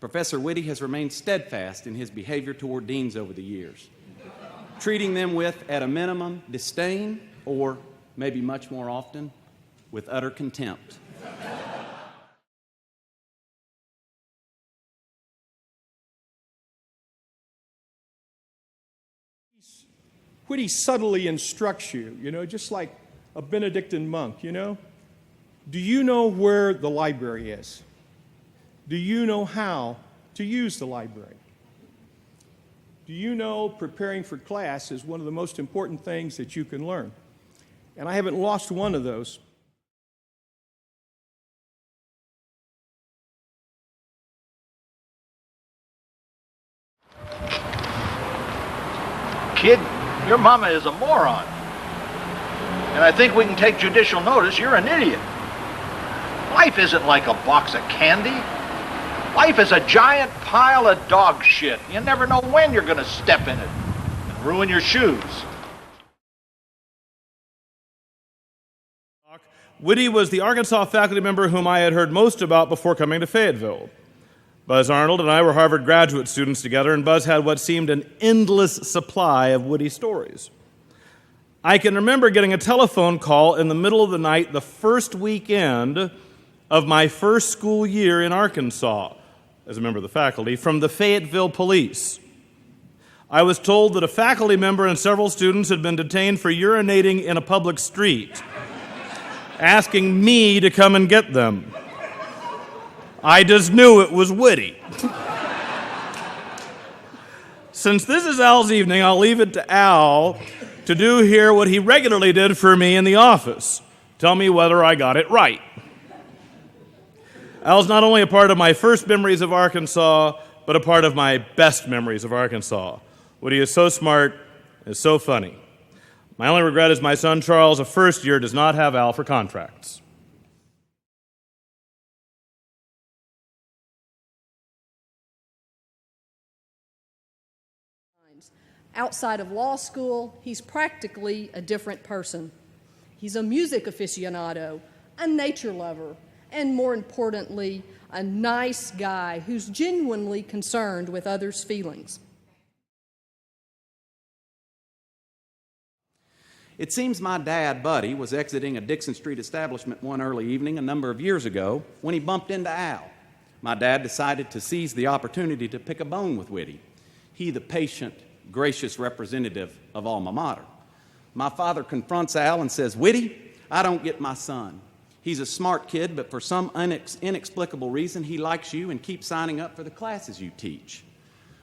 Professor Witte has remained steadfast in his behavior toward deans over the years, treating them with, at a minimum, disdain, or maybe much more often, with utter contempt. Witte subtly instructs you, just like a Benedictine monk, Do you know where the library is? Do you know how to use the library? Do you know preparing for class is one of the most important things that you can learn? And I haven't lost one of those. Kid, your mama is a moron. And I think we can take judicial notice you're an idiot. Life isn't like a box of candy. Life is a giant pile of dog shit. You never know when you're going to step in it and ruin your shoes. Witte was the Arkansas faculty member whom I had heard most about before coming to Fayetteville. Buzz Arnold and I were Harvard graduate students together, and Buzz had what seemed an endless supply of Witte stories. I can remember getting a telephone call in the middle of the night the first weekend of my first school year in Arkansas, as a member of the faculty, from the Fayetteville Police. I was told that a faculty member and several students had been detained for urinating in a public street, asking me to come and get them. I just knew it was Witte. Since this is Al's evening, I'll leave it to Al to do here what he regularly did for me in the office. Tell me whether I got it right. Al's not only a part of my first memories of Arkansas, but a part of my best memories of Arkansas. Witte is so smart and so funny. My only regret is my son Charles, a first year, does not have Al for contracts. Outside of law school, he's practically a different person. He's a music aficionado, a nature lover, and more importantly, a nice guy who's genuinely concerned with others' feelings. It seems my dad, Buddy, was exiting a Dixon Street establishment one early evening a number of years ago when he bumped into Al. My dad decided to seize the opportunity to pick a bone with Witte, he the patient, gracious representative of alma mater. My father confronts Al and says, "Witte, I don't get my son. He's a smart kid, but for some inexplicable reason, he likes you and keeps signing up for the classes you teach."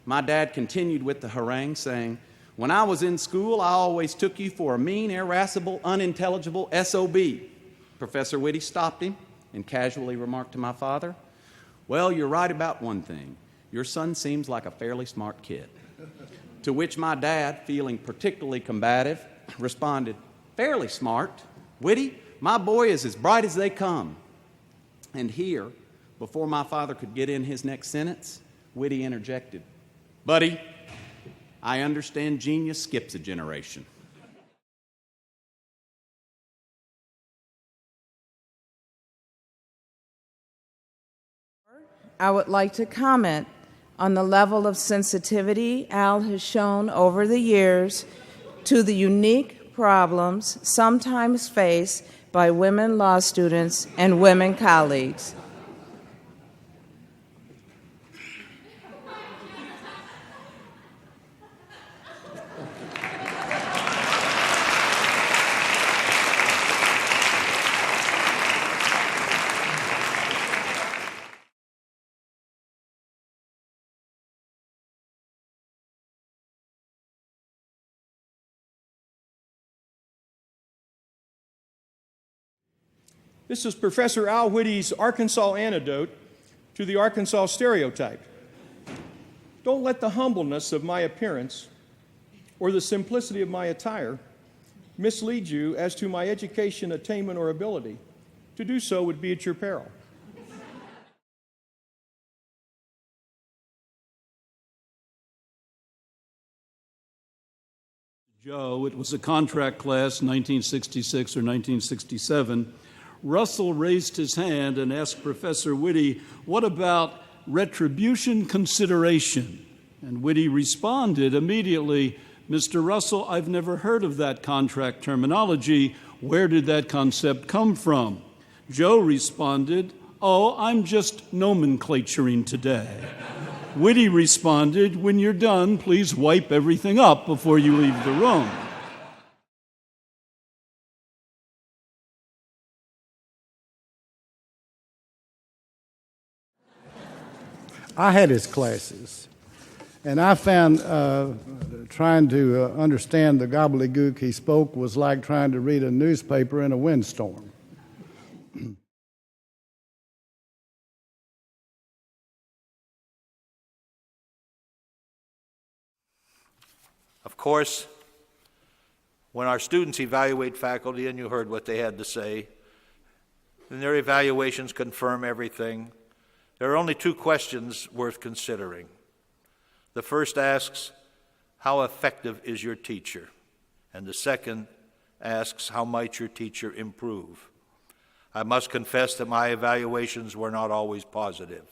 My dad continued with the harangue, saying, "When I was in school, I always took you for a mean, irascible, unintelligible SOB. Professor Witte stopped him and casually remarked to my father, "Well, you're right about one thing. Your son seems like a fairly smart kid." To which my dad, feeling particularly combative, responded, "Fairly smart? Witte, my boy is as bright as they come." And here, before my father could get in his next sentence, Witte interjected, "Buddy, I understand genius skips a generation." I would like to comment on the level of sensitivity Al has shown over the years to the unique problems sometimes faced by women law students and women colleagues. This is Professor Al Witte's Arkansas antidote to the Arkansas stereotype. Don't let the humbleness of my appearance or the simplicity of my attire mislead you as to my education, attainment, or ability. To do so would be at your peril. Joe, it was a contract class, 1966 or 1967. Russell raised his hand and asked Professor Witte, "What about retribution consideration. And Witte responded immediately, Mr. Russell, I've never heard of that contract terminology. Where did that concept come from? Joe responded, oh, I'm just nomenclaturing today. Witte responded, when you're done, please wipe everything up before you leave the room. I had his classes, and I found trying to understand the gobbledygook he spoke was like trying to read a newspaper in a windstorm. Of course, when our students evaluate faculty, and you heard what they had to say, and their evaluations confirm everything, there are only two questions worth considering. The first asks, how effective is your teacher? And the second asks, how might your teacher improve? I must confess that my evaluations were not always positive.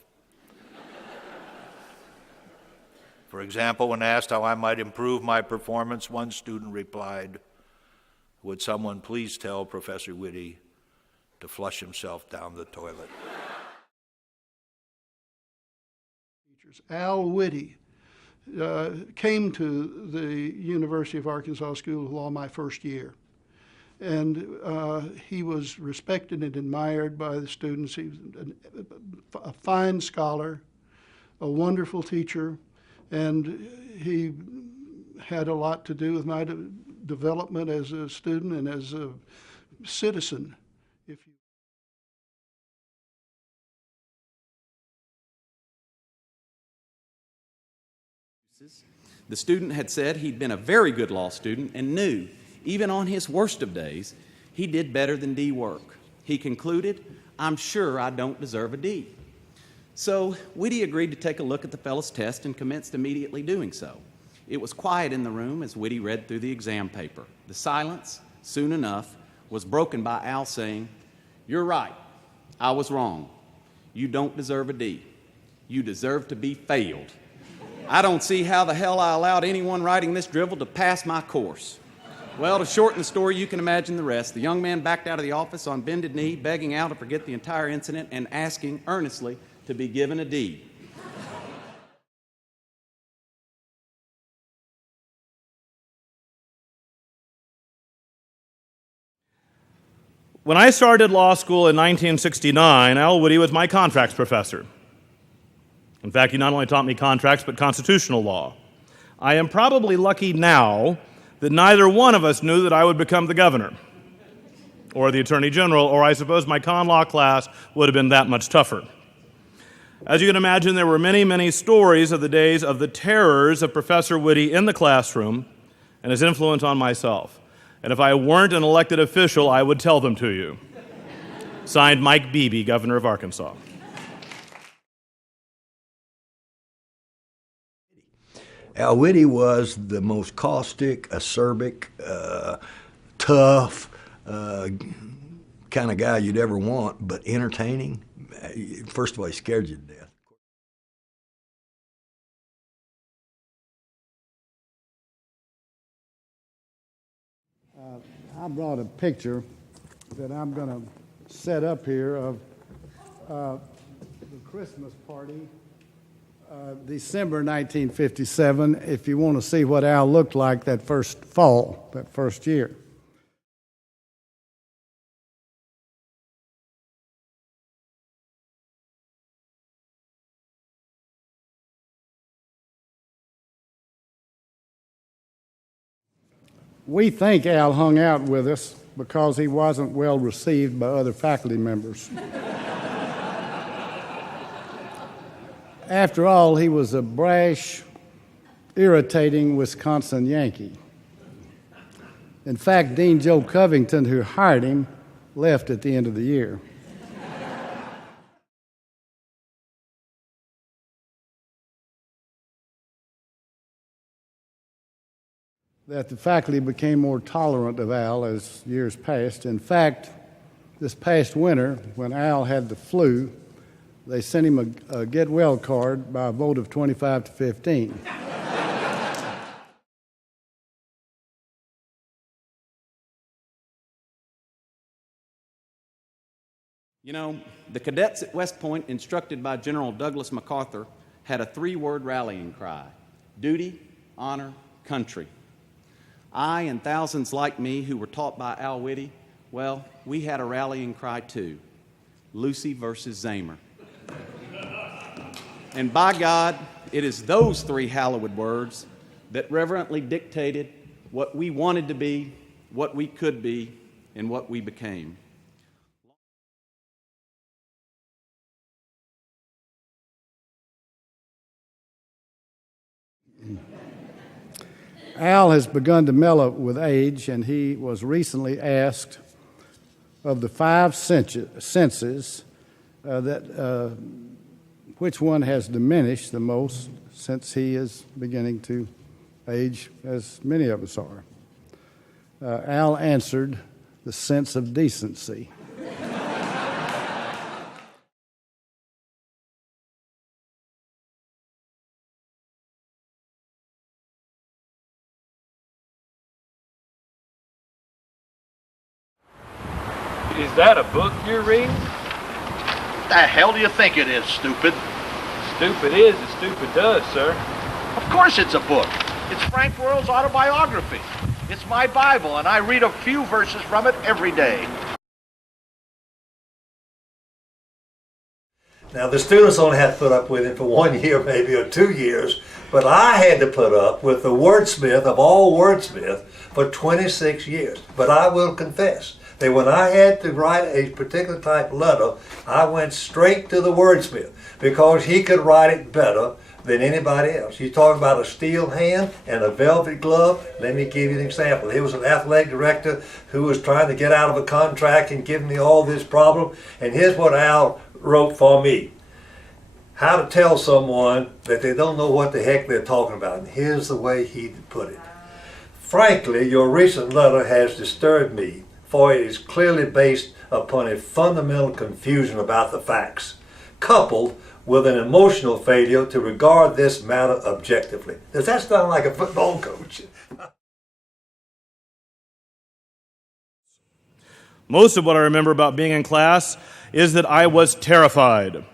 For example, when asked how I might improve my performance, one student replied, would someone please tell Professor Witte to flush himself down the toilet? Al Witte came to the University of Arkansas School of Law my first year. And he was respected and admired by the students. He was a fine scholar, a wonderful teacher, and he had a lot to do with my development as a student and as a citizen. The student had said he'd been a very good law student and knew, even on his worst of days, he did better than D work. He concluded, I'm sure I don't deserve a D. So Witte agreed to take a look at the fellow's test and commenced immediately doing so. It was quiet in the room as Witte read through the exam paper. The silence, soon enough, was broken by Al saying, you're right, I was wrong. You don't deserve a D. You deserve to be failed. I don't see how the hell I allowed anyone writing this drivel to pass my course. Well, to shorten the story, you can imagine the rest. The young man backed out of the office on bended knee, begging Al to forget the entire incident and asking earnestly to be given a D. When I started law school in 1969, Al Witte was my contracts professor. In fact, he not only taught me contracts, but constitutional law. I am probably lucky now that neither one of us knew that I would become the governor or the attorney general, or I suppose my con law class would have been that much tougher. As you can imagine, there were many, many stories of the days of the terrors of Professor Witte in the classroom and his influence on myself. And if I weren't an elected official, I would tell them to you. Signed, Mike BEEBE, Governor of Arkansas. Al Witte was the most caustic, acerbic, tough kind of guy you'd ever want, but entertaining. First of all, he scared you to death. I brought a picture that I'm going to set up here of the Christmas party. December 1957, if you want to see what Al looked like that first fall, that first year. We think Al hung out with us because he wasn't well received by other faculty members. After all, he was a brash, irritating Wisconsin Yankee. In fact, Dean Joe Covington, who hired him, left at the end of the year. That the faculty became more tolerant of Al as years passed. In fact, this past winter, when Al had the flu, They sent him a get well card by a vote of 25 to 15. You know, the cadets at West Point, instructed by General Douglas MacArthur, had a three-word rallying cry: duty, honor, country. I and thousands like me who were taught by Al Whitty, well, we had a rallying cry too: Lucy versus Zamer. And by God, it is those three hallowed words that reverently dictated what we wanted to be, what we could be, and what we became. Al has begun to mellow with age, and he was recently asked of the five senses which one has diminished the most since he is beginning to age, as many of us are. Al answered, the sense of decency. Is that a book you're reading? What the hell do you think it is, stupid? Stupid is as stupid does, sir. Of course it's a book. It's Frank Royal's autobiography. It's my Bible, and I read a few verses from it every day. Now, the students only had to put up with it for 1 year, maybe, or 2 years, but I had to put up with the wordsmith of all wordsmiths for 26 years. But I will confess that when I had to write a particular type of letter, I went straight to the wordsmith because he could write it better than anybody else. You talk about a steel hand and a velvet glove. Let me give you an example. He was an athletic director who was trying to get out of a contract and giving me all this problem. And here's what Al wrote for me: how to tell someone that they don't know what the heck they're talking about. And here's the way he put it: frankly, your recent letter has disturbed me, for it is clearly based upon a fundamental confusion about the facts, coupled with an emotional failure to regard this matter objectively. Does that sound like a football coach? Most of what I remember about being in class is that I was terrified.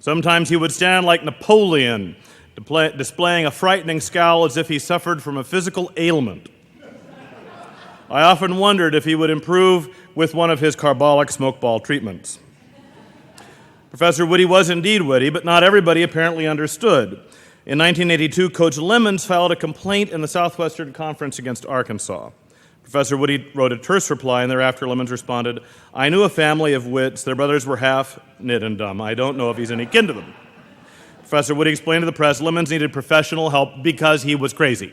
Sometimes he would stand like Napoleon, displaying a frightening scowl as if he suffered from a physical ailment. I often wondered if he would improve with one of his carbolic smokeball treatments. Professor Whitty was indeed witty, but not everybody apparently understood. In 1982, Coach Lemons filed a complaint in the Southwestern Conference against Arkansas. Professor Whitty wrote a terse reply, and thereafter Lemons responded, "I knew a family of wits. Their brothers were half knit and dumb. I don't know if he's any kin to them." Professor Whitty explained to the press Lemons needed professional help because he was crazy.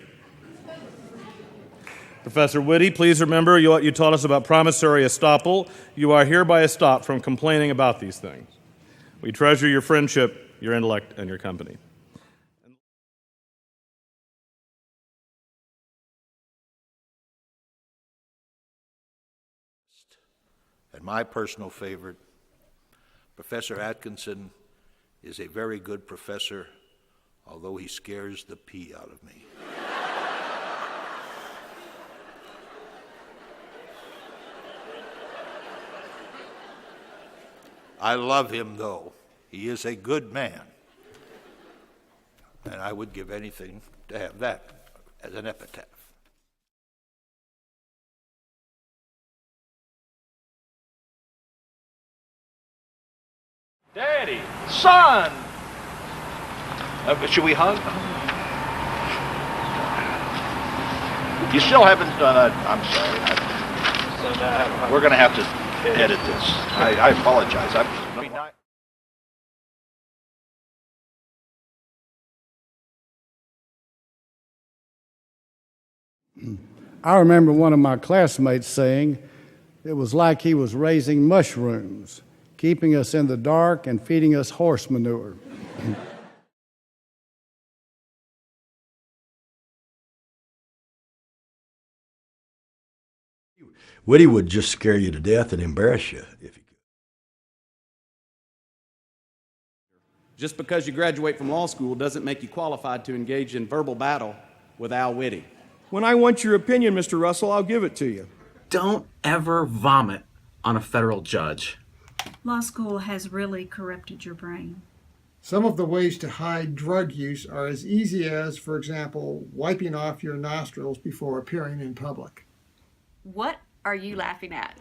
Professor Whitty, please remember what you taught us about promissory estoppel. You are hereby estopped from complaining about these things. We treasure your friendship, your intellect, and your company. And my personal favorite, Professor Atkinson is a very good professor, although he scares the pee out of me. I love him, though. He is a good man. And I would give anything to have that as an epitaph. Daddy, son! Should we hug? You still haven't done it. I'm sorry. We're going to have to edit this. I apologize. I remember one of my classmates saying it was like he was raising mushrooms, keeping us in the dark and feeding us horse manure. Whitty would just scare you to death and embarrass you if he could. Just because you graduate from law school doesn't make you qualified to engage in verbal battle with Al Whitty. When I want your opinion, Mr. Russell, I'll give it to you. Don't ever vomit on a federal judge. Law school has really corrupted your brain. Some of the ways to hide drug use are as easy as, for example, wiping off your nostrils before appearing in public. What are you laughing at?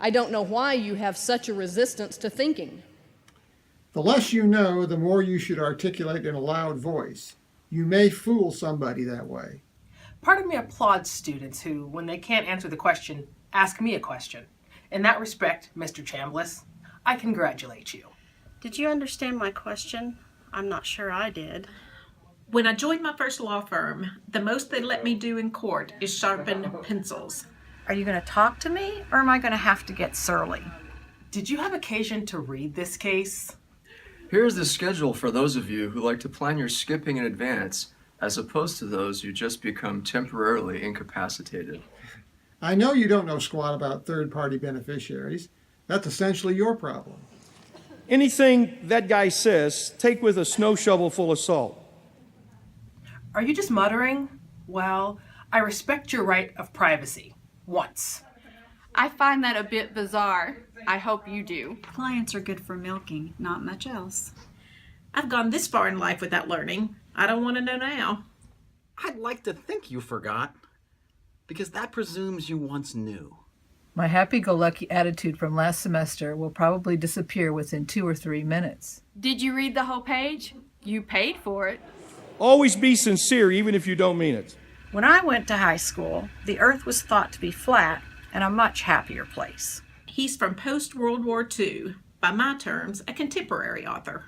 I don't know why you have such a resistance to thinking. The less you know, the more you should articulate in a loud voice. You may fool somebody that way. Part of me applauds students who, when they can't answer the question, ask me a question. In that respect, Mr. Chambliss, I congratulate you. Did you understand my question? I'm not sure I did. When I joined my first law firm, the most they let me do in court is sharpen pencils. Are you going to talk to me, or am I going to have to get surly? Did you have occasion to read this case? Here's the schedule for those of you who like to plan your skipping in advance, as opposed to those who just become temporarily incapacitated. I know you don't know squat about third-party beneficiaries. That's essentially your problem. Anything that guy says, take with a snow shovel full of salt. Are you just muttering? Well, I respect your right of privacy. Once. I find that a bit bizarre. I hope you do. Clients are good for milking, not much else. I've gone this far in life without learning. I don't want to know now. I'd like to think you forgot, because that presumes you once knew. My happy-go-lucky attitude from last semester will probably disappear within 2 or 3 minutes. Did you read the whole page? You paid for it. Always be sincere, even if you don't mean it. When I went to high school, the earth was thought to be flat and a much happier place. He's from post-World War II, by my terms, a contemporary author.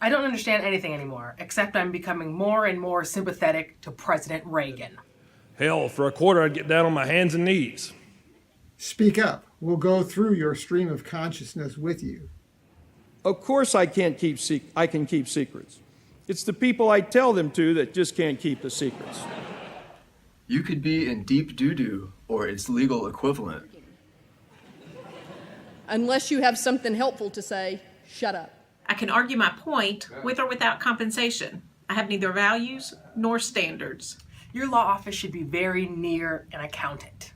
I don't understand anything anymore, except I'm becoming more and more sympathetic to President Reagan. Hell, for a quarter I'd get down on my hands and knees. Speak up. We'll go through your stream of consciousness with you. Of course I can keep secrets. It's the people I tell them to that just can't keep the secrets. You could be in deep doo-doo, or its legal equivalent. Unless you have something helpful to say, shut up. I can argue my point with or without compensation. I have neither values nor standards. Your law office should be very near an accountant.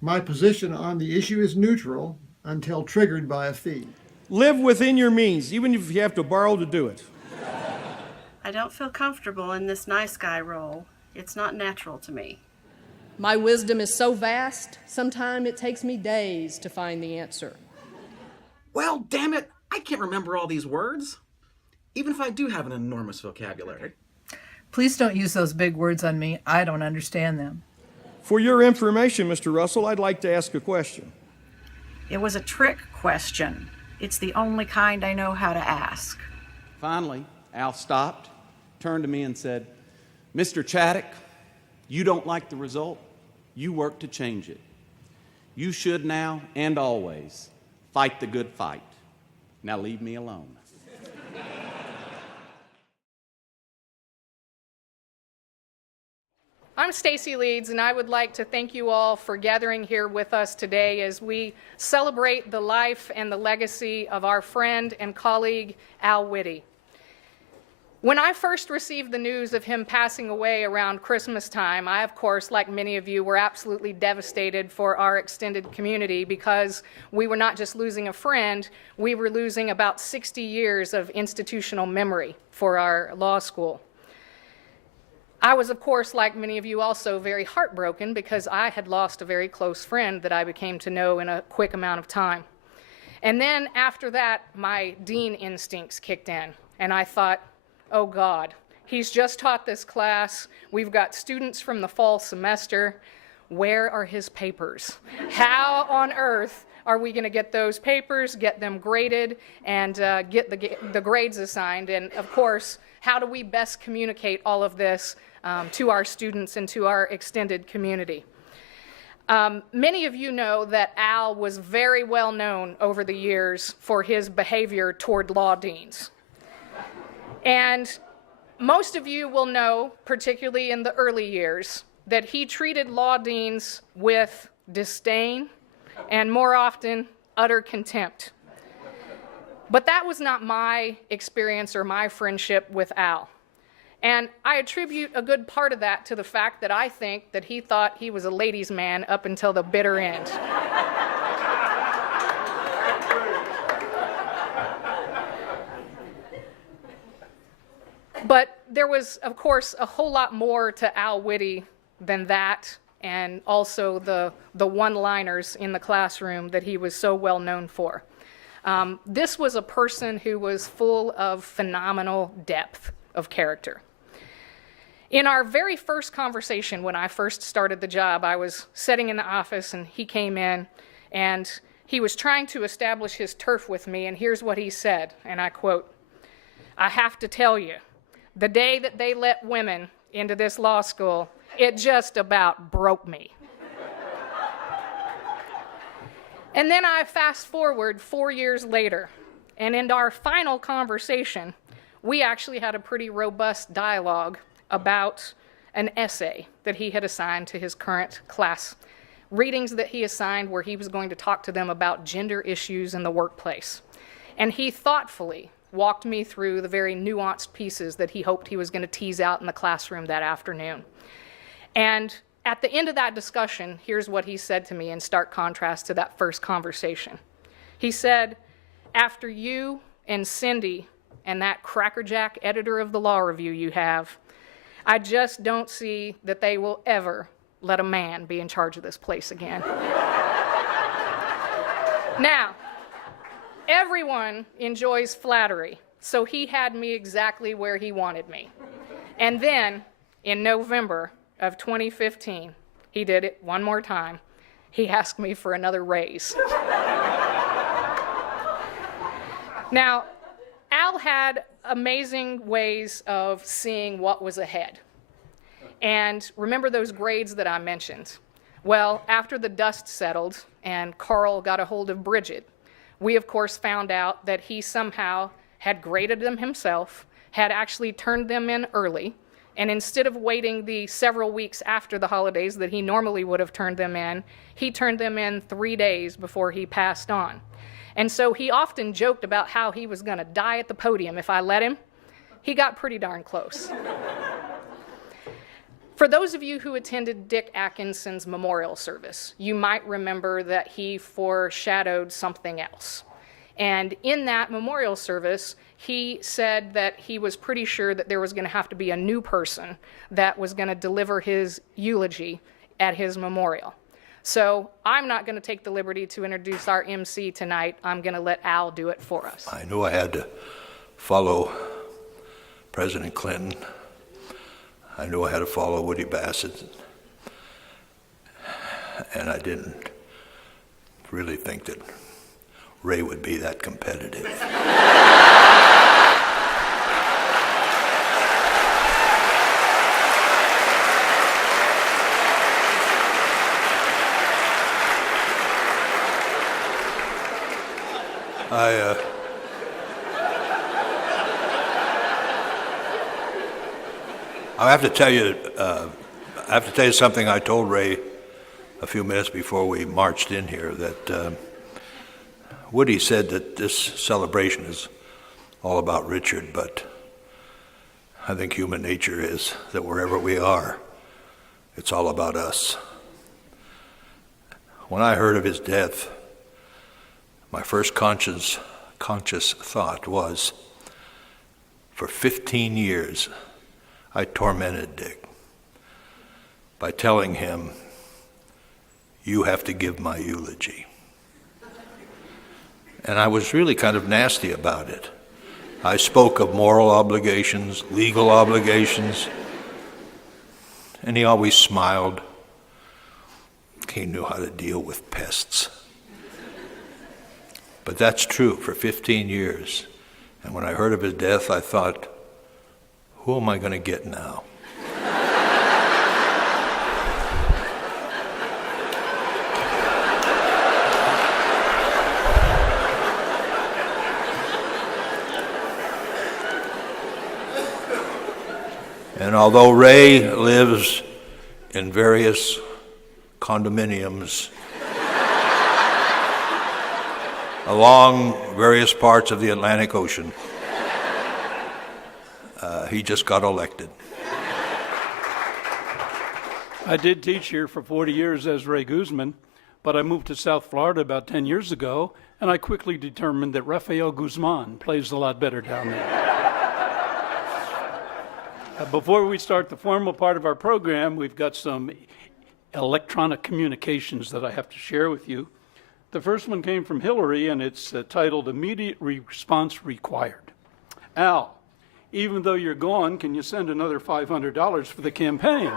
My position on the issue is neutral until triggered by a fee. Live within your means, even if you have to borrow to do it. I don't feel comfortable in this nice guy role. It's not natural to me. My wisdom is so vast, sometimes it takes me days to find the answer. Well, damn it, I can't remember all these words, even if I do have an enormous vocabulary. Please don't use those big words on me. I don't understand them. For your information, Mr. Russell, I'd like to ask a question. It was a trick question. It's the only kind I know how to ask. Finally, Al stopped, turned to me and said, Mr. Chaddock, you don't like the result. You work to change it. You should now and always fight the good fight. Now leave me alone. I'm Stacy Leeds, and I would like to thank you all for gathering here with us today as we celebrate the life and the legacy of our friend and colleague, Al Whitty. When I first received the news of him passing away around Christmas time, I, of course, like many of you, were absolutely devastated for our extended community because we were not just losing a friend, we were losing about 60 years of institutional memory for our law school. I was, of course, like many of you, also very heartbroken because I had lost a very close friend that I became to know in a quick amount of time. And then after that, my dean instincts kicked in, and I thought, oh God, he's just taught this class. We've got students from the fall semester. Where are his papers? How on earth are we going to get those papers, get them graded, and get the grades assigned? And of course, how do we best communicate all of this to our students and to our extended community? Many of you know that Al was very well known over the years for his behavior toward law deans. And most of you will know, particularly in the early years, that he treated law deans with disdain and more often utter contempt. But that was not my experience or my friendship with Al. And I attribute a good part of that to the fact that I think that he thought he was a ladies' man up until the bitter end. But there was, of course, a whole lot more to Al Witte than that, and also the one-liners in the classroom that he was so well known for. This was a person who was full of phenomenal depth of character. In our very first conversation when I first started the job, I was sitting in the office and he came in and he was trying to establish his turf with me, and here's what he said, and I quote, "I have to tell you, the day that they let women into this law school, it just about broke me." And then I fast forward 4 years later, and in our final conversation, we actually had a pretty robust dialogue about an essay that he had assigned to his current class, readings that he assigned where he was going to talk to them about gender issues in the workplace. And he thoughtfully walked me through the very nuanced pieces that he hoped he was going to tease out in the classroom that afternoon. And at the end of that discussion, here's what he said to me in stark contrast to that first conversation. He said, "After you and Cindy and that crackerjack editor of the law review you have, I just don't see that they will ever let a man be in charge of this place again." Now, everyone enjoys flattery, so he had me exactly where he wanted me. And then, in November of 2015, he did it one more time. He asked me for another raise. Now, Al had amazing ways of seeing what was ahead. And remember those grades that I mentioned? Well, after the dust settled and Carl got a hold of Bridget, we of course found out that he somehow had graded them himself, had actually turned them in early, and instead of waiting the several weeks after the holidays that he normally would have turned them in, he turned them in 3 days before he passed on. And so he often joked about how he was going to die at the podium if I let him. He got pretty darn close. For those of you who attended Dick Atkinson's memorial service, you might remember that he foreshadowed something else. And in that memorial service, he said that he was pretty sure that there was going to have to be a new person that was going to deliver his eulogy at his memorial. So I'm not going to take the liberty to introduce our MC tonight. I'm going to let Al do it for us. I knew I had to follow President Clinton. I knew I had to follow Woody Bassett. And I didn't really think that Ray would be that competitive. I have to tell you something I told Ray a few minutes before we marched in here, that Woody said that this celebration is all about Richard, but I think human nature is that wherever we are, it's all about us. When I heard of his death, my first conscious thought was, for 15 years, I tormented Dick by telling him, "You have to give my eulogy." And I was really kind of nasty about it. I spoke of moral obligations, legal obligations, and he always smiled. He knew how to deal with pests. But that's true for 15 years. And when I heard of his death, I thought, who am I going to get now? And although Ray lives in various condominiums along various parts of the Atlantic Ocean. He just got elected. I did teach here for 40 years as Ray Guzman, but I moved to South Florida about 10 years ago, and I quickly determined that Rafael Guzman plays a lot better down there. Before we start the formal part of our program, we've got some electronic communications that I have to share with you. The first one came from Hillary, and it's titled Immediate Response Required. Al, even though you're gone, can you send another $500 for the campaign?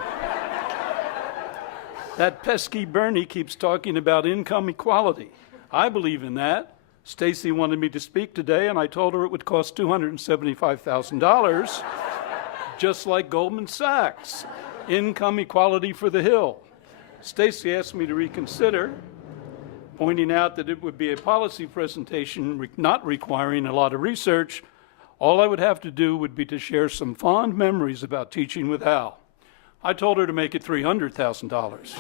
That pesky Bernie keeps talking about income equality. I believe in that. Stacy wanted me to speak today, and I told her it would cost $275,000, just like Goldman Sachs. Income equality for the Hill. Stacy asked me to reconsider, pointing out that it would be a policy presentation not requiring a lot of research. All I would have to do would be to share some fond memories about teaching with Al. I told her to make it $300,000.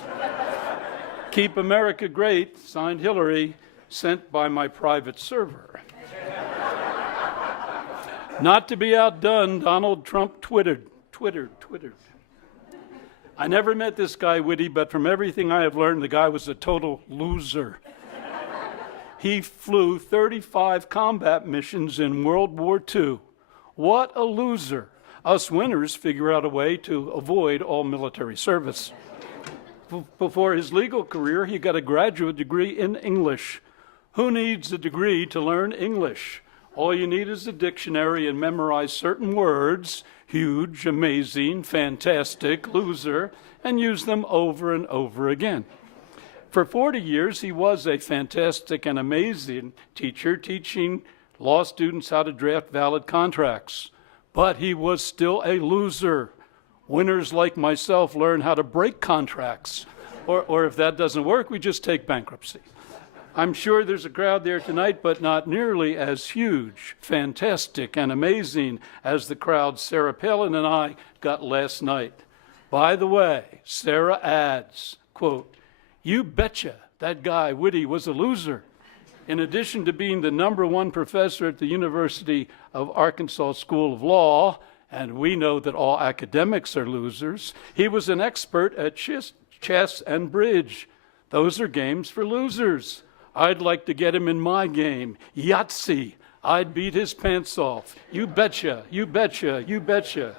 Keep America Great, signed Hillary, sent by my private server. Not to be outdone, Donald Trump twittered. I never met this guy, Witty, but from everything I have learned, the guy was a total loser. He flew 35 combat missions in World War II. What a loser. Us winners figure out a way to avoid all military service. Before his legal career, he got a graduate degree in English. Who needs a degree to learn English? All you need is a dictionary and memorize certain words, huge, amazing, fantastic, loser, and use them over and over again. For 40 years, he was a fantastic and amazing teacher, teaching law students how to draft valid contracts. But he was still a loser. Winners like myself learn how to break contracts. Or if that doesn't work, we just take bankruptcy. I'm sure there's a crowd there tonight, but not nearly as huge, fantastic, and amazing as the crowd Sarah Palin and I got last night. By the way, Sarah adds, quote, "You betcha that guy, Witty, was a loser. In addition to being the #1 professor at the University of Arkansas School of Law, and we know that all academics are losers, he was an expert at chess and bridge. Those are games for losers. I'd like to get him in my game, Yahtzee. I'd beat his pants off. You betcha, you betcha, you betcha.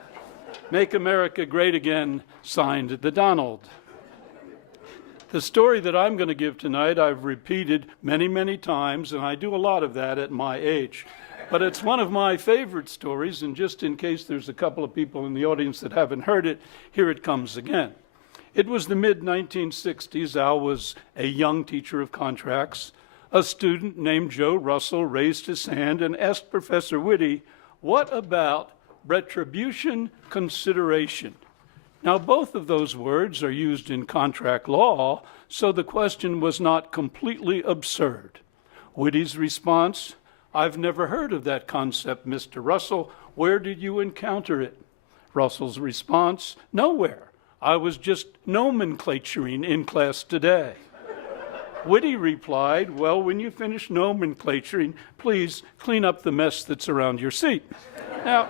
Make America Great Again, signed the Donald." The story that I'm going to give tonight, I've repeated many, many times, and I do a lot of that at my age. But it's one of my favorite stories, and just in case there's a couple of people in the audience that haven't heard it, here it comes again. It was the mid-1960s. Al was a young teacher of contracts. A student named Joe Russell raised his hand and asked Professor Witty, "What about retribution consideration?" Now, both of those words are used in contract law, so the question was not completely absurd. Witty's response, "I've never heard of that concept, Mr. Russell. Where did you encounter it?" Russell's response, "Nowhere. I was just nomenclaturing in class today." Witty replied, "Well, when you finish nomenclaturing, please clean up the mess that's around your seat." Now,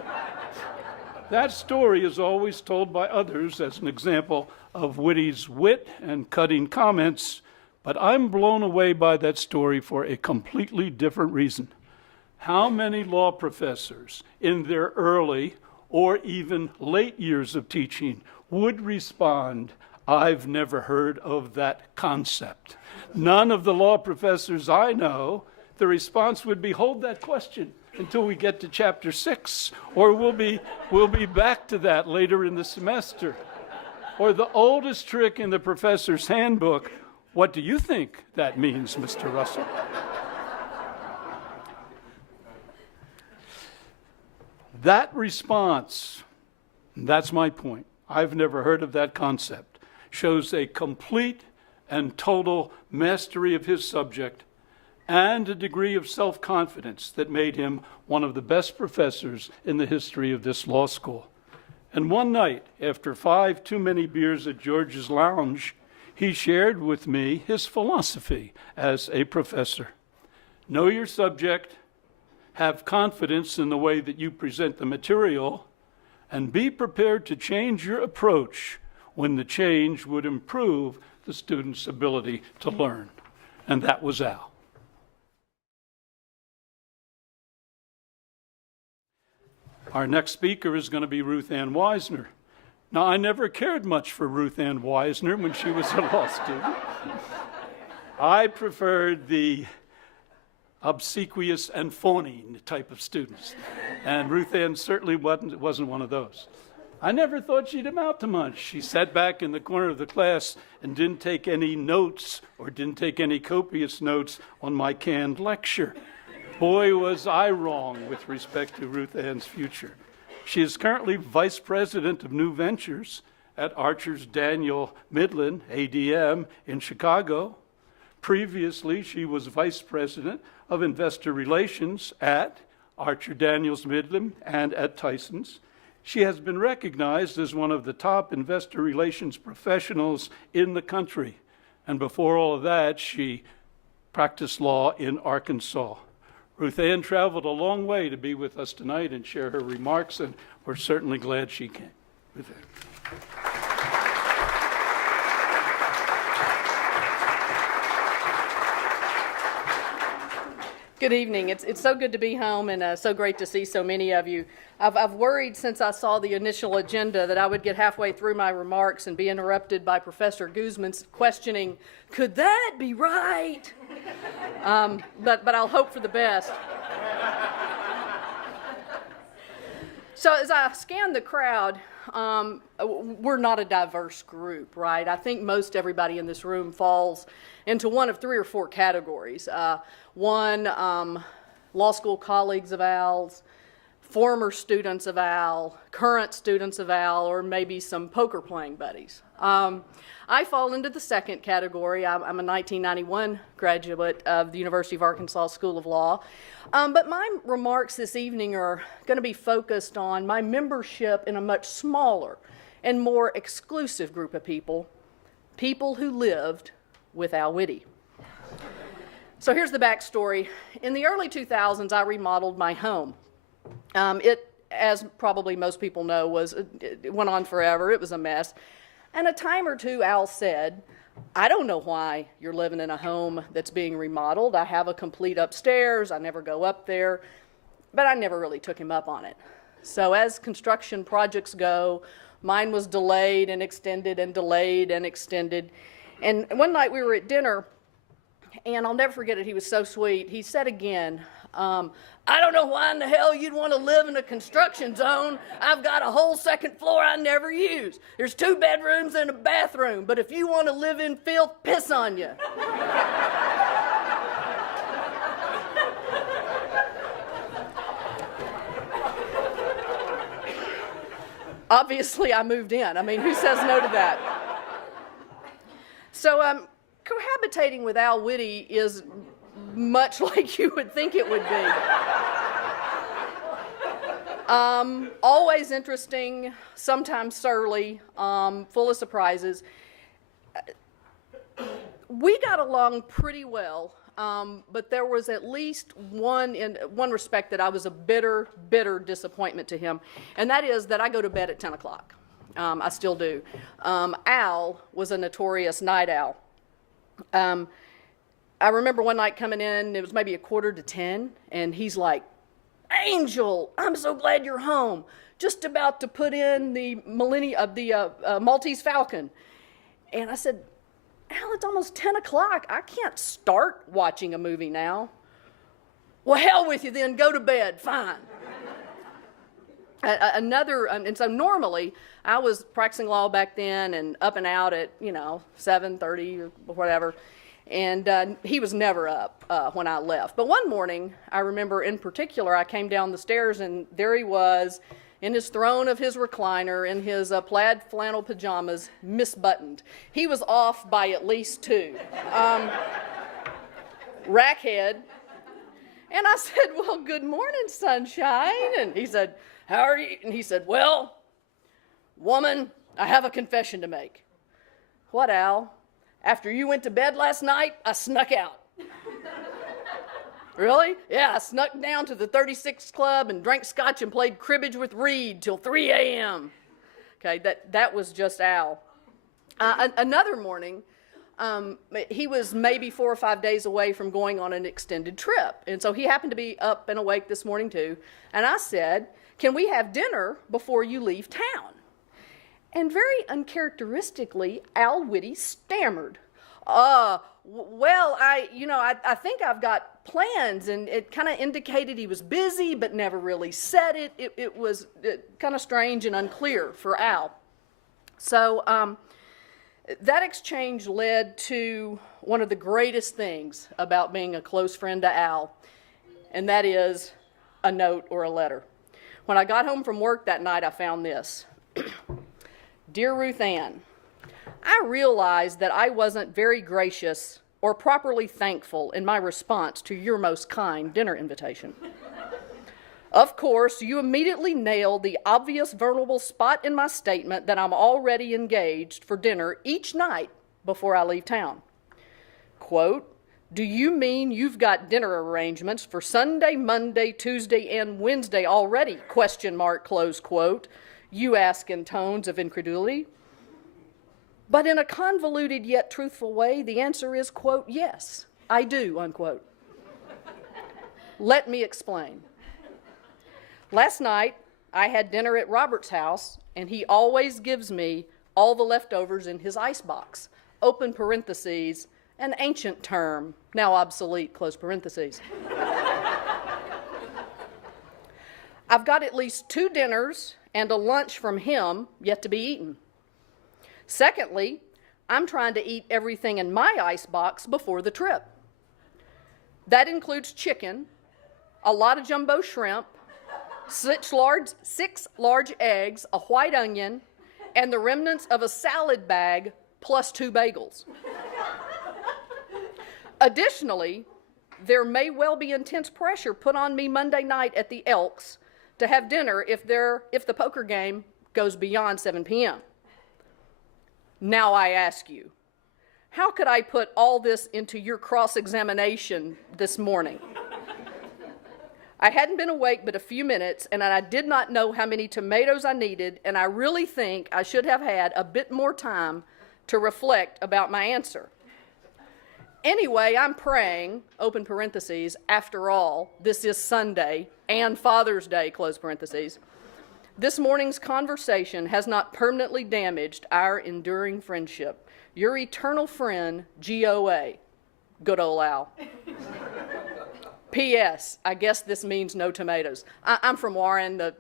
that story is always told by others as an example of Witty's wit and cutting comments, but I'm blown away by that story for a completely different reason. How many law professors in their early or even late years of teaching would respond, "I've never heard of that concept"? None of the law professors I know, the response would be, "Hold that question until we get to chapter 6, or we'll be back to that later in the semester." Or the oldest trick in the professor's handbook, "What do you think that means, Mr. Russell?" That response, that's my point, "I've never heard of that concept," shows a complete and total mastery of his subject and a degree of self-confidence that made him one of the best professors in the history of this law school. And one night, after 5 too many beers at George's Lounge, he shared with me his philosophy as a professor. Know your subject, have confidence in the way that you present the material, and be prepared to change your approach when the change would improve the student's ability to learn. And that was Al. Our next speaker is going to be Ruth Ann Wisner. Now, I never cared much for Ruth Ann Wisner when she was a law student. I preferred the obsequious and phony type of students. And Ruth Ann certainly wasn't one of those. I never thought she'd amount to much. She sat back in the corner of the class and didn't take any notes or didn't take any copious notes on my canned lecture. Boy, was I wrong with respect to Ruth Ann's future. She is currently Vice President of New Ventures at Archer's Daniel Midland, ADM, in Chicago. Previously, she was Vice President of Investor Relations at Archer Daniels Midland and at Tyson's. She has been recognized as one of the top investor relations professionals in the country. And before all of that, she practiced law in Arkansas. Ruth Ann traveled a long way to be with us tonight and share her remarks, and we're certainly glad she came. Ruth Ann. Good evening. It's so good to be home and so great to see so many of you. I've worried since I saw the initial agenda that I would get halfway through my remarks and be interrupted by Professor Guzman's questioning, could that be right? But I'll hope for the best. So as I scanned the crowd, we're not a diverse group, right? I think most everybody in this room falls into one of 3 or 4 categories. One, law school colleagues of Al's, former students of Al, current students of Al, or maybe some poker playing buddies. I fall into the second category. I'm a 1991 graduate of the University of Arkansas School of Law. But my remarks this evening are going to be focused on my membership in a much smaller and more exclusive group of people who lived with Al Witte. So here's the backstory. In the early 2000s, I remodeled my home. It, as probably most people know, it went on forever. It was a mess. And a time or two, Al said, I don't know why you're living in a home that's being remodeled. I have a complete upstairs. I never go up there. But I never really took him up on it. So as construction projects go, mine was delayed and extended and delayed and extended. And one night we were at dinner, and I'll never forget it. He was so sweet. He said again, I don't know why in the hell you'd want to live in a construction zone. I've got a whole second floor I never use. There's 2 bedrooms and a bathroom. But if you want to live in filth, piss on you. Obviously, I moved in. I mean, who says no to that? So, cohabitating with Al Witte is much like you would think it would be. Always interesting, sometimes surly, full of surprises. We got along pretty well, but there was at least in one respect that I was a bitter, bitter disappointment to him, and that is that I go to bed at 10 o'clock. I still do. Al was a notorious night owl. I remember one night coming in, it was maybe 9:45, and he's like, Angel, I'm so glad you're home. Just about to put in the Maltese Falcon. And I said, Al, it's almost 10 o'clock. I can't start watching a movie now. Well, hell with you then, go to bed, fine. And so normally, I was practicing law back then and up and out at, 7:30 or whatever. And he was never up when I left. But one morning, I remember in particular, I came down the stairs and there he was in his throne of his recliner in his plaid flannel pajamas, misbuttoned. He was off by at least 2. Rackhead. And I said, well, good morning, sunshine. And he said, how are you? And he said, well, woman, I have a confession to make. What, Al? After you went to bed last night, I snuck out. Really? Yeah, I snuck down to the 36th Club and drank scotch and played cribbage with Reed till 3 a.m. Okay, that was just Al. Another morning, he was maybe 4 or 5 days away from going on an extended trip. And so he happened to be up and awake this morning too. And I said, can we have dinner before you leave town? And very uncharacteristically, Al Whitty stammered. Well, I think I've got plans, and it kind of indicated he was busy, but never really said it. It was kind of strange and unclear for Al. So that exchange led to one of the greatest things about being a close friend to Al, and that is a note or a letter. When I got home from work that night, I found this. Dear Ruth Ann, I realized that I wasn't very gracious or properly thankful in my response to your most kind dinner invitation. Of course, you immediately nailed the obvious vulnerable spot in my statement that I'm already engaged for dinner each night before I leave town. Quote, do you mean you've got dinner arrangements for Sunday, Monday, Tuesday, and Wednesday already? Question mark, close quote. You ask in tones of incredulity. But in a convoluted yet truthful way, the answer is, quote, yes, I do, unquote. Let me explain. Last night, I had dinner at Robert's house, and he always gives me all the leftovers in his icebox, open parentheses, an ancient term, now obsolete, close parentheses. I've got at least 2 dinners and a lunch from him yet to be eaten. Secondly, I'm trying to eat everything in my icebox before the trip. That includes chicken, a lot of jumbo shrimp, 6 large eggs, a white onion, and the remnants of a salad bag plus 2 bagels. Additionally, there may well be intense pressure put on me Monday night at the Elks to have dinner if the poker game goes beyond 7 p.m. Now I ask you, how could I put all this into your cross-examination this morning? I hadn't been awake but a few minutes, and I did not know how many tomatoes I needed, and I really think I should have had a bit more time to reflect about my answer. Anyway, I'm praying, open parentheses, after all, this is Sunday and Father's Day, close parentheses. This morning's conversation has not permanently damaged our enduring friendship. Your eternal friend, GOA. Good old Al. P.S. I guess this means no tomatoes. I'm from Warren, the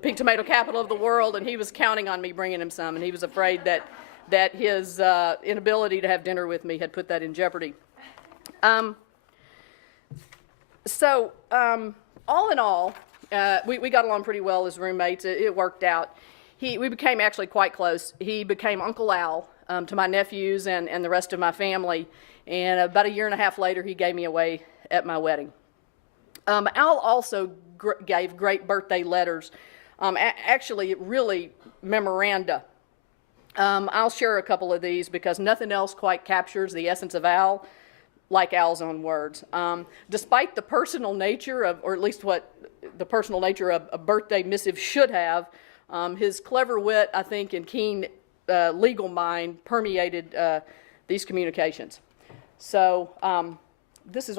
pink tomato capital of the world, and he was counting on me bringing him some, and he was afraid that his inability to have dinner with me had put that in jeopardy. All in all, we got along pretty well as roommates. It worked out. We became actually quite close. He became Uncle Al to my nephews and the rest of my family. And about 1.5 years later, he gave me away at my wedding. Al also gave great birthday letters. Actually, really memoranda. I'll share a couple of these because nothing else quite captures the essence of Al like Al's own words. Despite the personal nature of, or at least what the personal nature of a birthday missive should have, his clever wit, I think, and keen legal mind permeated these communications. So I'm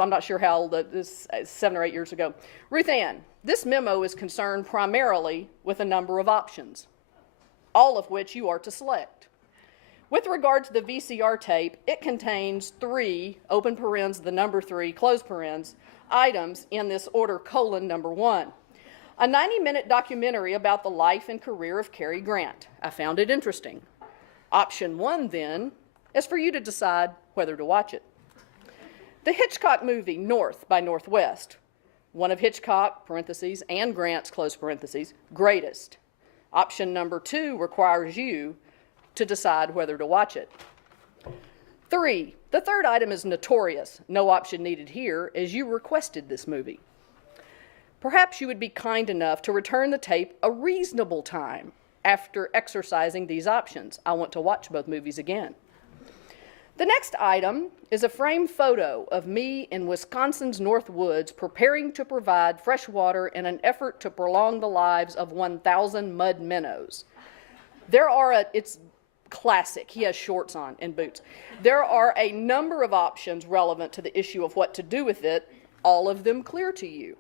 not sure how old, this is 7 or 8 years ago. Ruth Ann, this memo is concerned primarily with a number of options, all of which you are to select. With regard to the VCR tape, it contains 3, open parens, the number 3, close parens, items in this order, number 1. A 90-minute documentary about the life and career of Cary Grant. I found it interesting. Option 1, then, is for you to decide whether to watch it. The Hitchcock movie, North by Northwest. One of Hitchcock, parentheses, and Grant's, close parentheses, greatest. Option number 2 requires you to decide whether to watch it. 3, the third item is notorious. No option needed here, as you requested this movie. Perhaps you would be kind enough to return the tape a reasonable time after exercising these options. I want to watch both movies again. The next item is a framed photo of me in Wisconsin's North Woods preparing to provide fresh water in an effort to prolong the lives of 1,000 mud minnows. It's classic, he has shorts on and boots. There are a number of options relevant to the issue of what to do with it, all of them clear to you.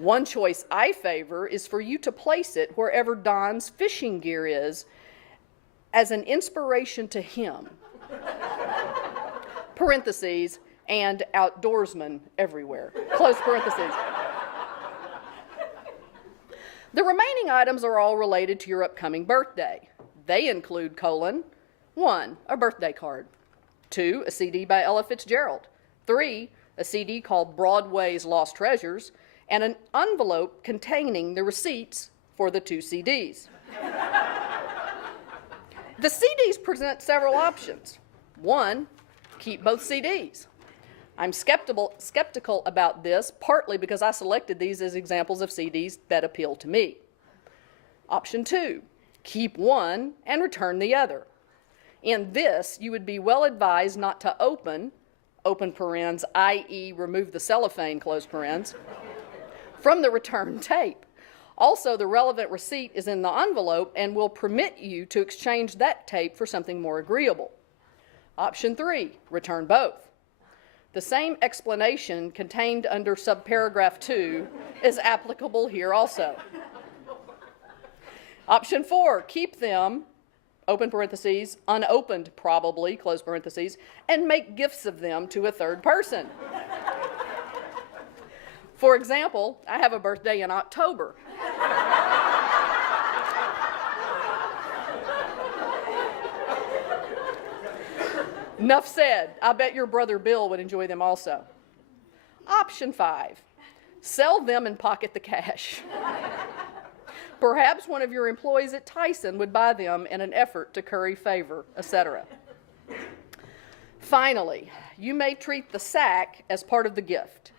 One choice I favor is for you to place it wherever Don's fishing gear is as an inspiration to him. Parentheses, and outdoorsmen everywhere. Close parentheses. The remaining items are all related to your upcoming birthday. They include: 1, a birthday card; 2, a CD by Ella Fitzgerald; 3, a CD called Broadway's Lost Treasures, and an envelope containing the receipts for the 2 CDs. The CDs present several options. 1, keep both CDs. I'm skeptical about this, partly because I selected these as examples of CDs that appeal to me. Option 2, keep one and return the other. In this, you would be well advised not to open parens, i.e. remove the cellophane, close parens, from the return tape. Also, the relevant receipt is in the envelope and will permit you to exchange that tape for something more agreeable. Option 3, return both. The same explanation contained under subparagraph 2 is applicable here also. Option 4, keep them, open parentheses, unopened probably, close parentheses, and make gifts of them to a third person. For example, I have a birthday in October. Enough said. I bet your brother Bill would enjoy them also. Option 5, sell them and pocket the cash. Perhaps one of your employees at Tyson would buy them in an effort to curry favor, etc. Finally, you may treat the sack as part of the gift.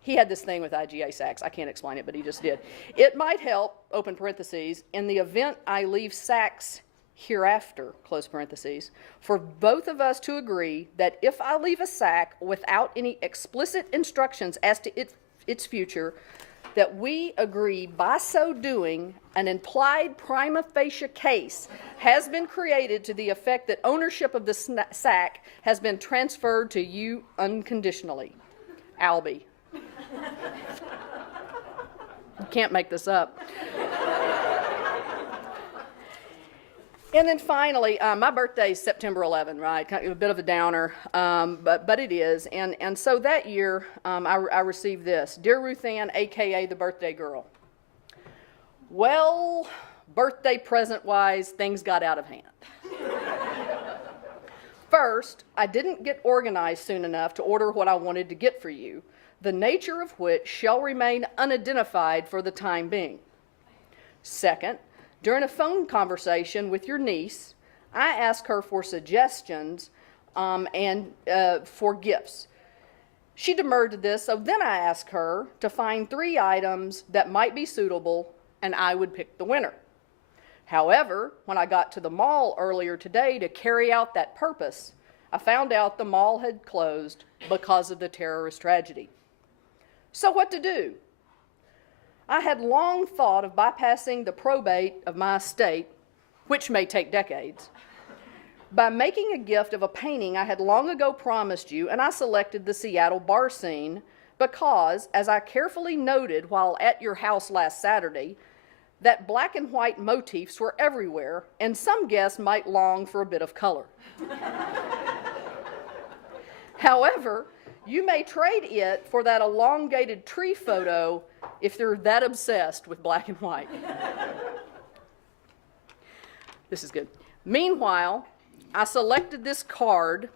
He had this thing with IGA sacks. I can't explain it, but he just did. It might help, open parentheses, in the event I leave sacks hereafter, close parentheses, for both of us to agree that if I leave a sack without any explicit instructions as to its future, that we agree by so doing an implied prima facie case has been created to the effect that ownership of the sack has been transferred to you unconditionally. Albie. You can't make this up. And then finally, my birthday is September 11, right? Kind of a bit of a downer, but it is. And so that year, I received this. Dear Ruth Ann, a.k.a. the birthday girl. Well, birthday present-wise, things got out of hand. First, I didn't get organized soon enough to order what I wanted to get for you, the nature of which shall remain unidentified for the time being. Second, during a phone conversation with your niece, I asked her for suggestions and for gifts. She demurred to this, so then I asked her to find 3 items that might be suitable, and I would pick the winner. However, when I got to the mall earlier today to carry out that purpose, I found out the mall had closed because of the terrorist tragedy. So what to do? I had long thought of bypassing the probate of my estate, which may take decades, by making a gift of a painting I had long ago promised you, and I selected the Seattle bar scene because, as I carefully noted while at your house last Saturday, that black and white motifs were everywhere, and some guests might long for a bit of color. However, you may trade it for that elongated tree photo if they're that obsessed with black and white. This is good. Meanwhile, I selected this card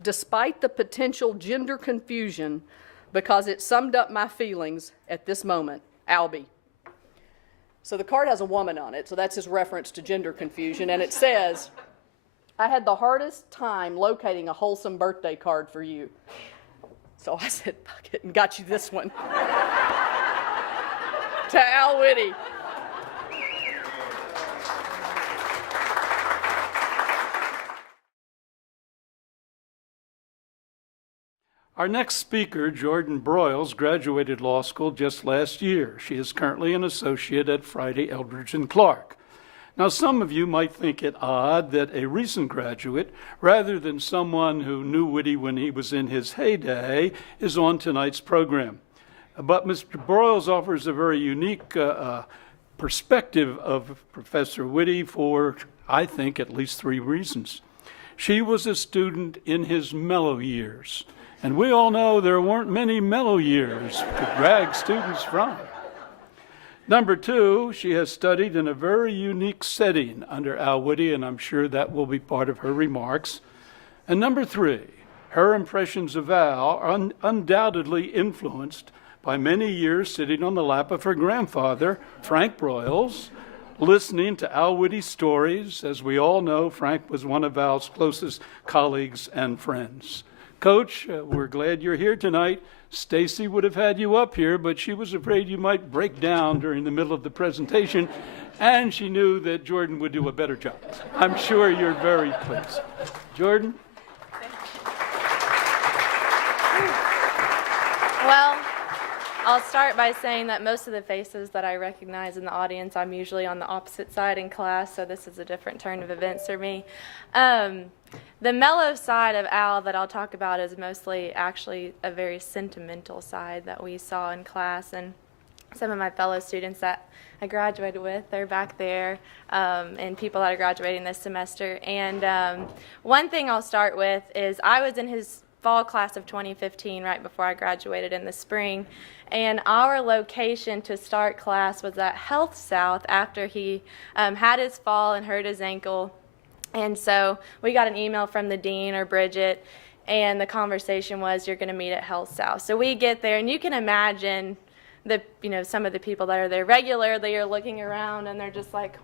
despite the potential gender confusion because it summed up my feelings at this moment. Albie. So the card has a woman on it, so that's his reference to gender confusion, and it says, I had the hardest time locating a wholesome birthday card for you. So I said, fuck it, and got you this one. To Al Whitty. Our next speaker, Jordan Broyles, graduated law school just last year. She is currently an associate at Friday, Eldridge & Clark. Now, some of you might think it odd that a recent graduate, rather than someone who knew Witte when he was in his heyday, is on tonight's program. But Mr. Broyles offers a very unique perspective of Professor Witte for, I think, at least 3 reasons. She was a student in his mellow years. And we all know there weren't many mellow years to drag students from. Number 2, she has studied in a very unique setting under Al Witte, and I'm sure that will be part of her remarks. And number 3, her impressions of Al are undoubtedly influenced by many years sitting on the lap of her grandfather, Frank Broyles, listening to Al Witte's stories. As we all know, Frank was one of Al's closest colleagues and friends. Coach, we're glad you're here tonight. Stacy would have had you up here, but she was afraid you might break down during the middle of the presentation, and she knew that Jordan would do a better job. I'm sure you're very pleased. Jordan? Well, I'll start by saying that most of the faces that I recognize in the audience, I'm usually on the opposite side in class, so this is a different turn of events for me. The mellow side of Al that I'll talk about is mostly actually a very sentimental side that we saw in class, and some of my fellow students that I graduated with, they're back there, and people that are graduating this semester. And one thing I'll start with is I was in his fall class of 2015 right before I graduated in the spring, and our location to start class was at Health South after he had his fall and hurt his ankle. And so we got an email from the dean, or Bridget, and the conversation was, you're going to meet at Health South. So we get there, and you can imagine some of the people that are there regularly are looking around, and they're just like,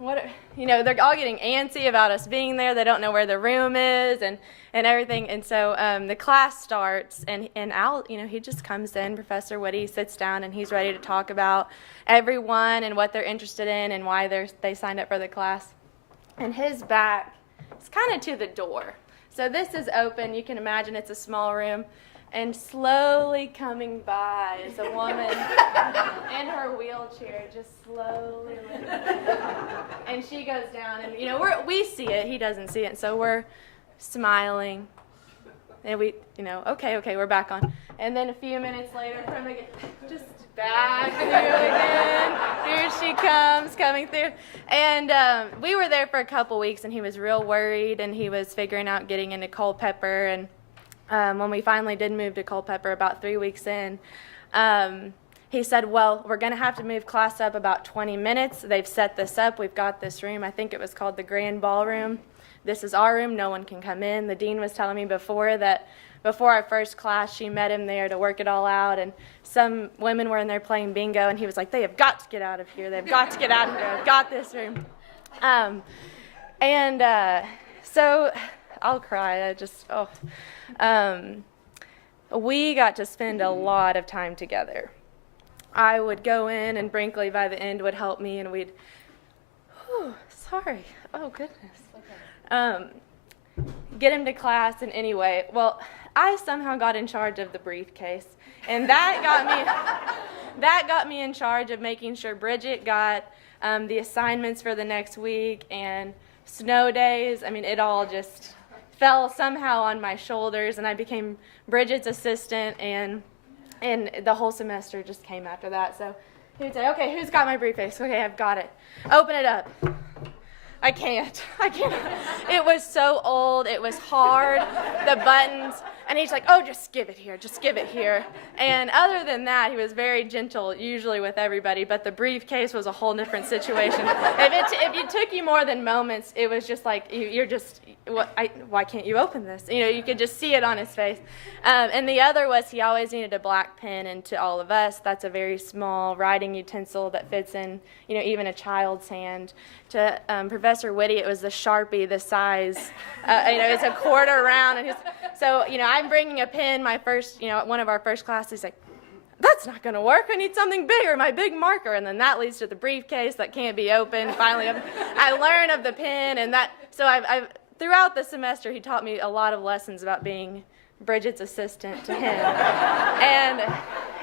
they're all getting antsy about us being there. They don't know where the room is and everything. And so the class starts, and Al, he just comes in, Professor Witte, sits down, and he's ready to talk about everyone and what they're interested in and why they signed up for the class. And his back is kind of to the door. So this is open. You can imagine it's a small room. And slowly coming by is a woman in her wheelchair, just slowly. And she goes down, and we see it. He doesn't see it, and so we're smiling. And we, okay, we're back on. And then a few minutes later, just back through again. Here she comes, coming through. And we were there for a couple weeks, and he was real worried, and he was figuring out getting into Culpeper. And when we finally did move to Culpeper about 3 weeks in, he said, well, we're going to have to move class up about 20 minutes. They've set this up. We've got this room. I think it was called the Grand Ballroom. This is our room. No one can come in. The dean was telling me before our first class, she met him there to work it all out, and some women were in there playing bingo, and he was like, they have got to get out of here. They've got to get out of here. I've got this room. So I'll cry. We got to spend a lot of time together. I would go in, and Brinkley by the end would help me, and we'd, sorry, oh goodness. Get him to class, and anyway, well, I somehow got in charge of the briefcase, and that got me in charge of making sure Bridget got the assignments for the next week and snow days. I mean, it all just fell somehow on my shoulders, and I became Bridget's assistant, and the whole semester just came after that. So he would say, okay, who's got my briefcase? Okay, I've got it. Open it up. I can't. It was so old. It was hard. The buttons. And he's like, oh, just give it here. Just give it here. And other than that, he was very gentle, usually with everybody. But the briefcase was a whole different situation. If it took you more than moments, it was just like, you're just, why can't you open this? You could just see it on his face. And the other was he always needed a black pen. And to all of us, that's a very small writing utensil that fits in, even a child's hand. To Professor Witte, it was the Sharpie, the size, it's a quarter round. And so, I'm bringing a pen, one of our first classes, he's like, that's not going to work. I need something bigger, my big marker. And then that leads to the briefcase that can't be opened. Finally, I learn of the pen, and that. So I've throughout the semester, he taught me a lot of lessons about being Bridget's assistant to him. And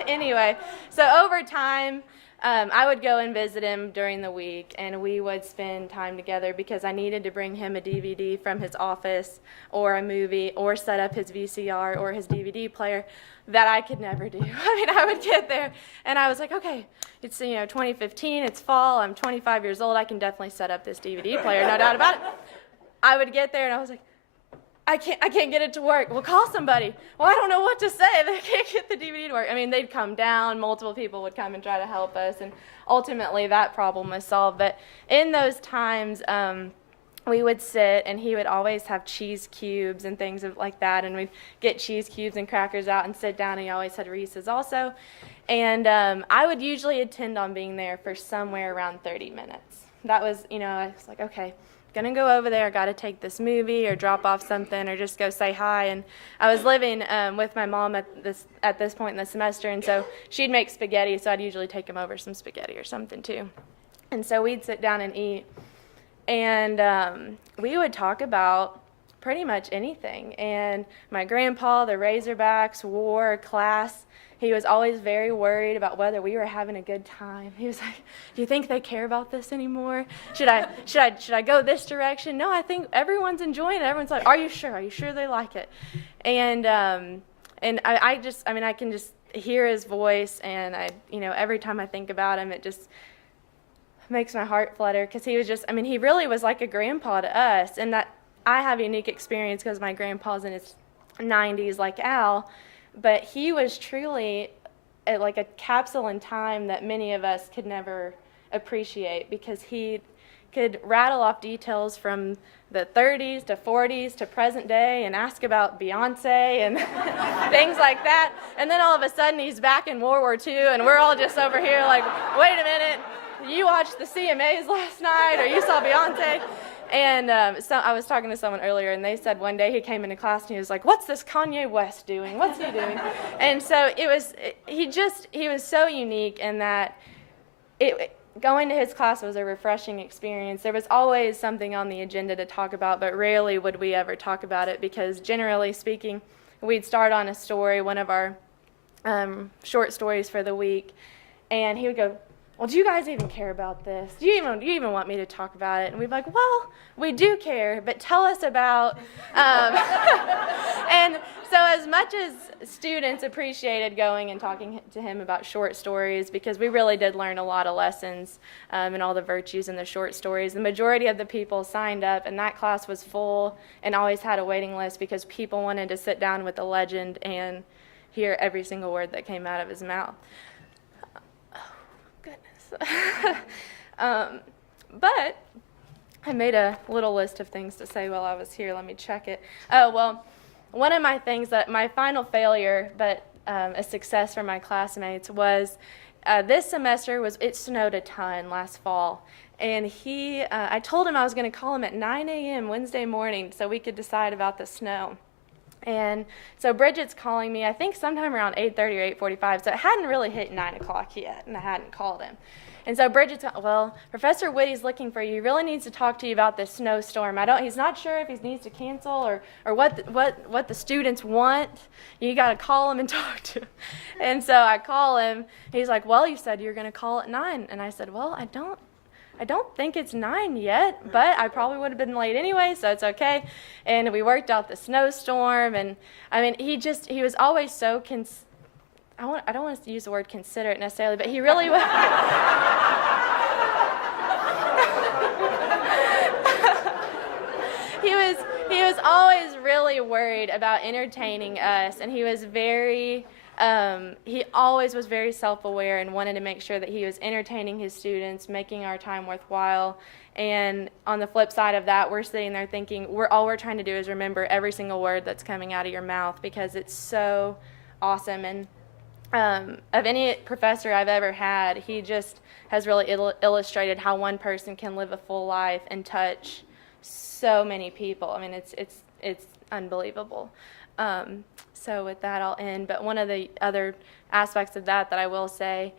anyway, so over time, I would go and visit him during the week, and we would spend time together because I needed to bring him a DVD from his office or a movie or set up his VCR or his DVD player that I could never do. I mean, I would get there, and I was like, okay, it's 2015, it's fall, I'm 25 years old, I can definitely set up this DVD player, no doubt about it. I would get there, and I was like, I can't get it to work. Well, call somebody. Well, I don't know what to say. They can't get the DVD to work. I mean, they'd come down. Multiple people would come and try to help us, and ultimately that problem was solved. But in those times, we would sit, and he would always have cheese cubes and things like that, and we'd get cheese cubes and crackers out and sit down, and he always had Reese's also. And I would usually intend on being there for somewhere around 30 minutes. That was, I was like, okay, gonna go over there, gotta take this movie or drop off something or just go say hi. And I was living with my mom at this point in the semester, and so she'd make spaghetti, so I'd usually take him over some spaghetti or something too. And so we'd sit down and eat, and we would talk about pretty much anything. And my grandpa, the Razorbacks, war, class. He was always very worried about whether we were having a good time. He was like, do you think they care about this anymore? Should I go this direction? No, I think everyone's enjoying it. Everyone's like, are you sure? Are you sure they like it? And I can just hear his voice, and every time I think about him, it just makes my heart flutter, because he was he really was like a grandpa to us. And that I have a unique experience because my grandpa's in his 90s like Al. But he was truly like a capsule in time that many of us could never appreciate, because he could rattle off details from the 30s to 40s to present day and ask about Beyonce and things like that. And then all of a sudden he's back in World War II, and we're all just over here like, wait a minute, you watched the CMAs last night, or you saw Beyonce? And so I was talking to someone earlier, and they said one day he came into class and he was like, what's this Kanye West doing? What's he doing? And so he was so unique in that going to his class was a refreshing experience. There was always something on the agenda to talk about, but rarely would we ever talk about it, because generally speaking, we'd start on a story, one of our short stories for the week, and he would go, well, do you guys even care about this? Do you even want me to talk about it? And we'd be like, well, we do care, but tell us about... And so as much as students appreciated going and talking to him about short stories, because we really did learn a lot of lessons and all the virtues in the short stories, the majority of the people signed up, and that class was full and always had a waiting list because people wanted to sit down with the legend and hear every single word that came out of his mouth. But I made a little list of things to say while I was here. Let me check it. Oh, well, one of my things that my final failure, but a success for my classmates, was this semester it snowed a ton last fall. And I told him I was going to call him at 9 a.m. Wednesday morning so we could decide about the snow. And so Bridget's calling me, I think sometime around 8:30 or 8:45, so it hadn't really hit 9 o'clock yet, and I hadn't called him. And so Bridget's, well, Professor Witte's looking for you. He really needs to talk to you about this snowstorm. He's not sure if he needs to cancel or what the students want. You got to call him and talk to him. And so I call him. He's like, well, you said you're going to call at 9. And I said, well, I don't think it's 9 yet, but I probably would have been late anyway, so it's okay. And we worked out the snowstorm, and he was always so I don't want to use the word considerate necessarily, but he really was. He was always really worried about entertaining us, and he was he always was very self-aware and wanted to make sure that he was entertaining his students, making our time worthwhile. And on the flip side of that, we're sitting there thinking, all we're trying to do is remember every single word that's coming out of your mouth, because it's so awesome. And of any professor I've ever had, he just has really illustrated how one person can live a full life and touch so many people. I mean, it's unbelievable. So with that, I'll end. But one of the other aspects of that I will say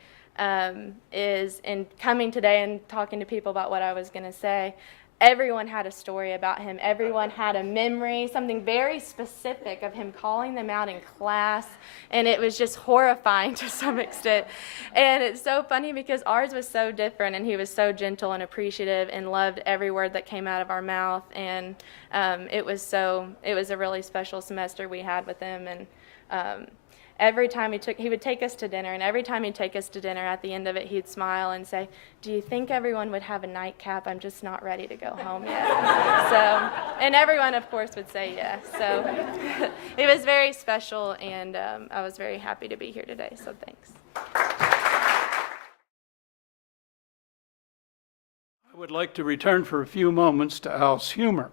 is, in coming today and talking to people about what I was going to say, everyone had a story about him. Everyone had a memory, something very specific of him calling them out in class, and it was just horrifying to some extent. And it's so funny because ours was so different, and he was so gentle and appreciative and loved every word that came out of our mouth. And it was a really special semester we had with him. And every time he would take us to dinner, and every time he'd take us to dinner, at the end of it, he'd smile and say, "Do you think everyone would have a nightcap? I'm just not ready to go home yet." And everyone, of course, would say yes. So it was very special, and I was very happy to be here today, so thanks. I would like to return for a few moments to Al's humor,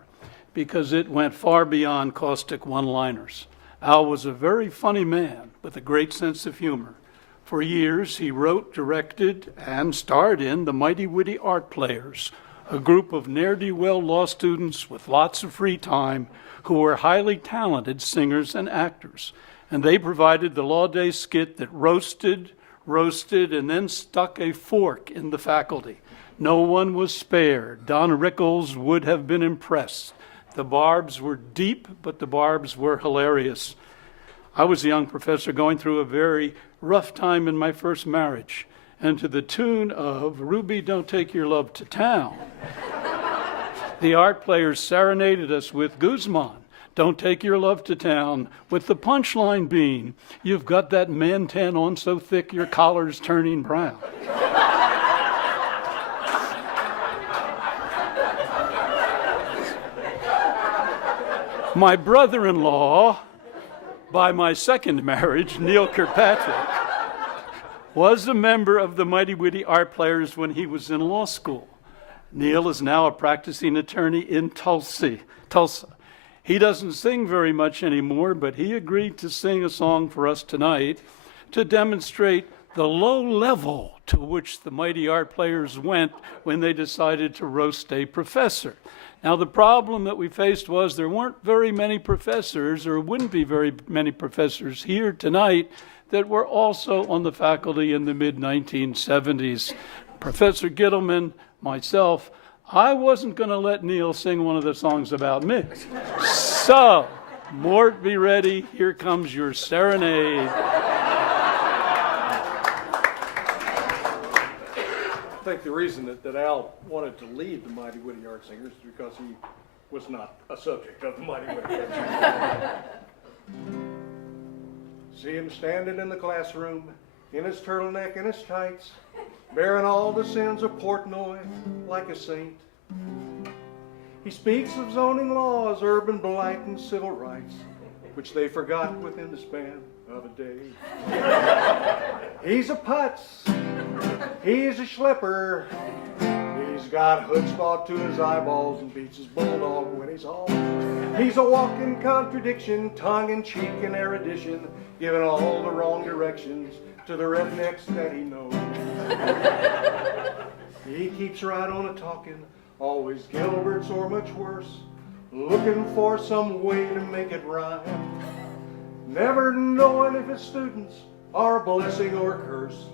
because it went far beyond caustic one-liners. Al was a very funny man with a great sense of humor. For years, he wrote, directed, and starred in the Mighty Witty Art Players, a group of ne'er-do-well law students with lots of free time who were highly talented singers and actors. And they provided the Law Day skit that roasted, and then stuck a fork in the faculty. No one was spared. Don Rickles would have been impressed. The barbs were deep, but the barbs were hilarious. I was a young professor going through a very rough time in my first marriage, and to the tune of "Ruby, Don't Take Your Love to Town," the art players serenaded us with Guzman, "Don't Take Your Love to Town," with the punchline being, "You've got that man tan on so thick your collar's turning brown." My brother-in-law, by my second marriage, Neil Kirkpatrick, was a member of the Mighty Witty Art Players when he was in law school. Neil is now a practicing attorney in Tulsa. He doesn't sing very much anymore, but he agreed to sing a song for us tonight to demonstrate the low level to which the Mighty Art Players went when they decided to roast a professor. Now, the problem that we faced was there weren't very many professors, or wouldn't be very many professors here tonight, that were also on the faculty in the mid-1970s. Professor Gittleman, myself, I wasn't going to let Neil sing one of the songs about me. So, Mort, be ready. Here comes your serenade. I think the reason that Al wanted to lead the Mighty Witty Art Singers is because he was not a subject of the Mighty Witty Art Singers. See him standing in the classroom, in his turtleneck and his tights, bearing all the sins of Portnoy like a saint. He speaks of zoning laws, urban blight, and civil rights, which they forgot within the span of a day. He's a putz. He's a schlepper. He's got chutzpah to his eyeballs and beats his bulldog when he's home. He's a walking contradiction, tongue-in-cheek and erudition, giving all the wrong directions to the rednecks that he knows. He keeps right on a-talking, always Gilbert's or much worse, looking for some way to make it rhyme, never knowing if his students are a blessing or a curse,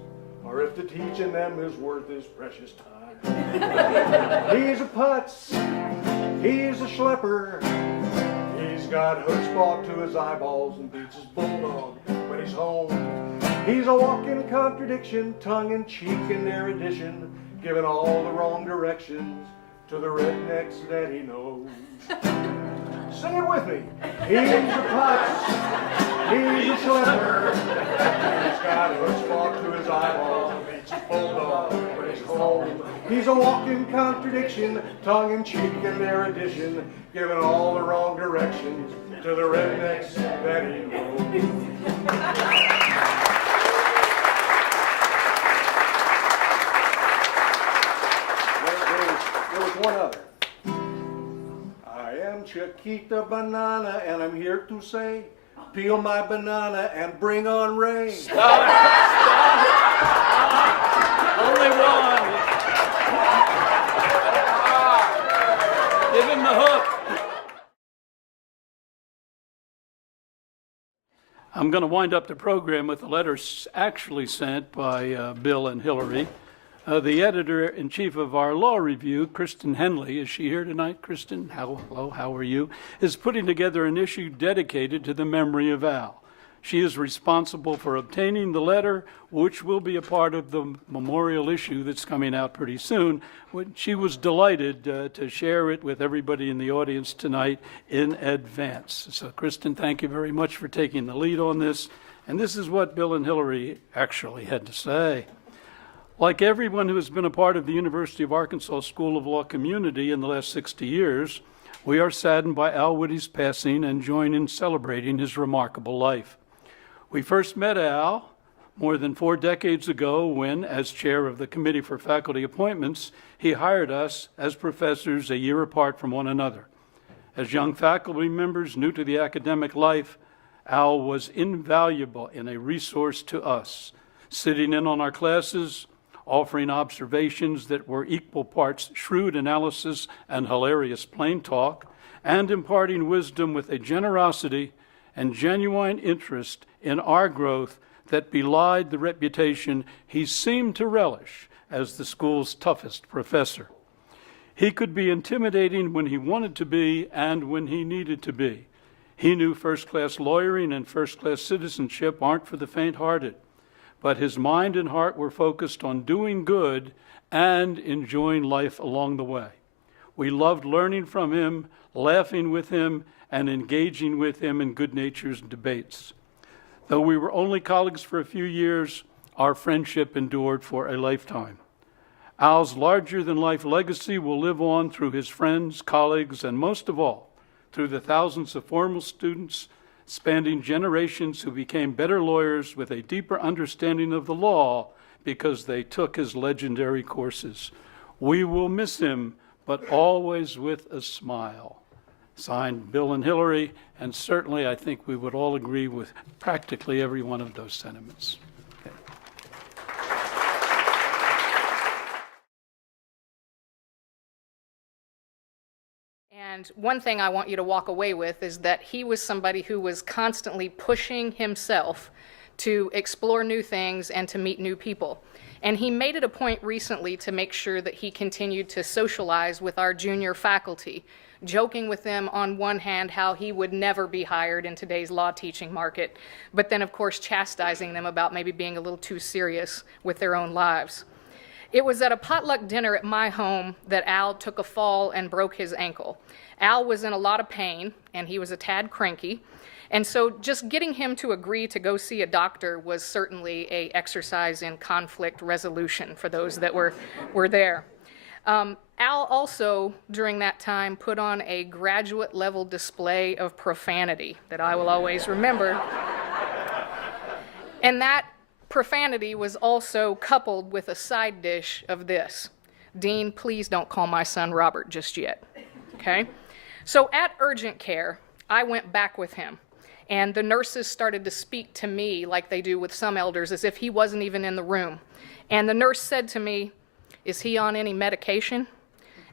or if the teaching them is worth his precious time. He's a putz, he's a schlepper, he's got chutzpah to his eyeballs and beats his bulldog when he's home. He's a walking contradiction, tongue-in-cheek and erudition, giving all the wrong directions to the rednecks that he knows. Sing it with me. He's a putz, he's a schlepper, he's got chutzpah to his eyeballs and beats his bulldog when he's home. He's a walking contradiction, tongue-in-cheek and erudition, giving all the wrong directions to the rednecks that he knows. There was one other. I am Chiquita Banana, and I'm here to say, peel my banana and bring on rain. Stop! Only one. Give him the hook. I'm going to wind up the program with a letter actually sent by Bill and Hillary. The editor-in-chief of our law review, Kristen Henley, is she here tonight, Kristen? Hello, how are you? Is putting together an issue dedicated to the memory of Al. She is responsible for obtaining the letter, which will be a part of the memorial issue that's coming out pretty soon. She was delighted to share it with everybody in the audience tonight in advance. So, Kristen, thank you very much for taking the lead on this. And this is what Bill and Hillary actually had to say. Like everyone who has been a part of the University of Arkansas School of Law community in the last 60 years, we are saddened by Al Witte's passing and join in celebrating his remarkable life. We first met Al more than 4 decades ago when, as chair of the Committee for Faculty Appointments, he hired us as professors a year apart from one another. As young faculty members new to the academic life, Al was invaluable and a resource to us, sitting in on our classes, offering observations that were equal parts shrewd analysis and hilarious plain talk, and imparting wisdom with a generosity and genuine interest in our growth that belied the reputation he seemed to relish as the school's toughest professor. He could be intimidating when he wanted to be and when he needed to be. He knew first-class lawyering and first-class citizenship aren't for the faint-hearted, but his mind and heart were focused on doing good and enjoying life along the way. We loved learning from him, laughing with him, and engaging with him in good-natured debates. Though we were only colleagues for a few years, our friendship endured for a lifetime. Al's larger-than-life legacy will live on through his friends, colleagues, and most of all, through the thousands of former students spanning generations who became better lawyers with a deeper understanding of the law because they took his legendary courses. We will miss him, but always with a smile. Signed, Bill and Hillary, and certainly I think we would all agree with practically every one of those sentiments. Okay. And one thing I want you to walk away with is that he was somebody who was constantly pushing himself to explore new things and to meet new people. And he made it a point recently to make sure that he continued to socialize with our junior faculty, joking with them on one hand how he would never be hired in today's law teaching market, but then of course chastising them about maybe being a little too serious with their own lives. It was at a potluck dinner at my home that Al took a fall and broke his ankle. Al was in a lot of pain and he was a tad cranky, and so just getting him to agree to go see a doctor was certainly an exercise in conflict resolution for those that were there. Al also, during that time, put on a graduate-level display of profanity that I will always remember. And that profanity was also coupled with a side dish of this. Dean, please don't call my son Robert just yet, okay? So at urgent care, I went back with him, and the nurses started to speak to me like they do with some elders, as if he wasn't even in the room. And the nurse said to me, "Is he on any medication?"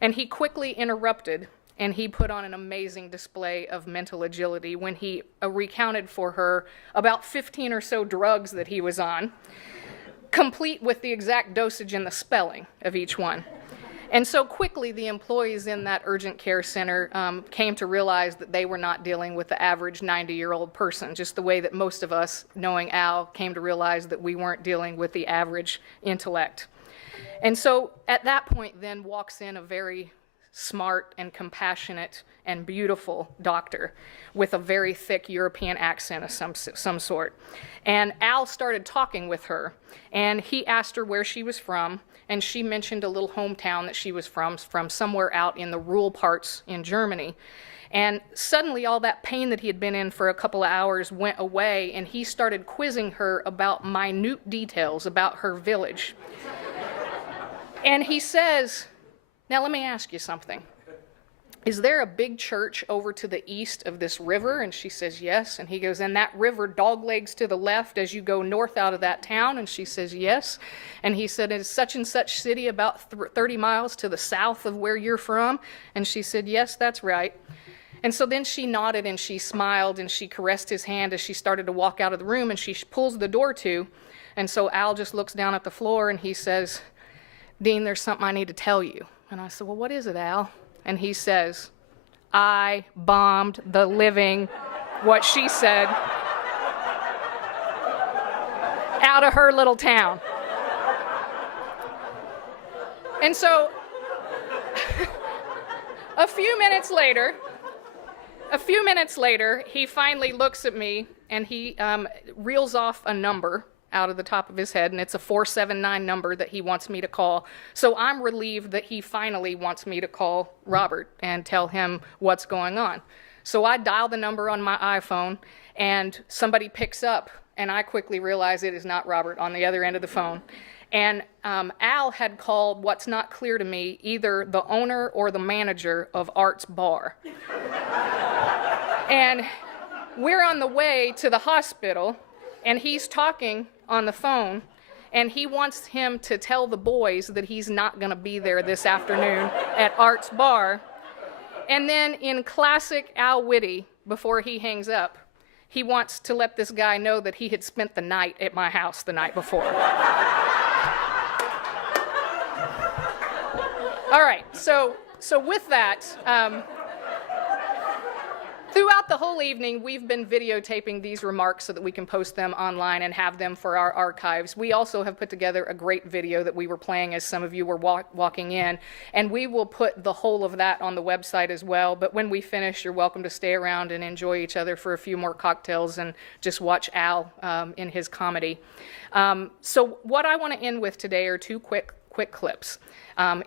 And he quickly interrupted, and he put on an amazing display of mental agility when he recounted for her about 15 or so drugs that he was on, complete with the exact dosage and the spelling of each one. And so quickly the employees in that urgent care center came to realize that they were not dealing with the average 90-year-old person, just the way that most of us, knowing Al, came to realize that we weren't dealing with the average intellect. And so at that point then walks in a very smart and compassionate and beautiful doctor with a very thick European accent of some sort. And Al started talking with her, and he asked her where she was from, and she mentioned a little hometown that she was from somewhere out in the rural parts in Germany. And suddenly all that pain that he had been in for a couple of hours went away, and he started quizzing her about minute details about her village. And he says, "Now let me ask you something. Is there a big church over to the east of this river?" And she says, "Yes." And he goes, "And that river doglegs to the left as you go north out of that town?" And she says, "Yes." And he said, "Is such and such city about 30 miles to the south of where you're from?" And she said, "Yes, that's right." And so then she nodded and she smiled and she caressed his hand as she started to walk out of the room, and she pulls the door to. And so Al just looks down at the floor and he says, Dean, there's something I need to tell you. And I said, well, what is it, Al? And he says, I bombed the living, what she said, out of her little town. And so a few minutes later, he finally looks at me and he reels off a number out of the top of his head, and it's a 479 number that he wants me to call. So I'm relieved that he finally wants me to call Robert and tell him what's going on. So I dial the number on my iPhone, and somebody picks up, and I quickly realize it is not Robert on the other end of the phone. And Al had called, what's not clear to me, either the owner or the manager of Art's Bar. And we're on the way to the hospital, and he's talking on the phone, and he wants him to tell the boys that he's not going to be there this afternoon at Art's Bar. And then in classic Al Witte, before he hangs up, he wants to let this guy know that he had spent the night at my house the night before. All right, so with that, throughout the whole evening, we've been videotaping these remarks so that we can post them online and have them for our archives. We also have put together a great video that we were playing as some of you were walking in, and we will put the whole of that on the website as well. But when we finish, you're welcome to stay around and enjoy each other for a few more cocktails and just watch Al in his comedy. So what I want to end with today are two quick clips.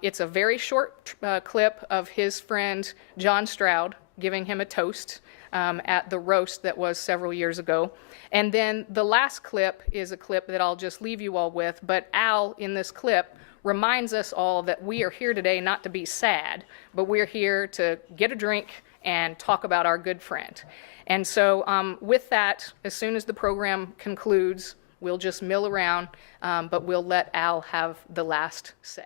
It's a very short clip of his friend John Stroud giving him a toast at the roast that was several years ago. And then the last clip is a clip that I'll just leave you all with, but Al in this clip reminds us all that we are here today not to be sad, but we're here to get a drink and talk about our good friend. And so with that, as soon as the program concludes, we'll just mill around, but we'll let Al have the last say.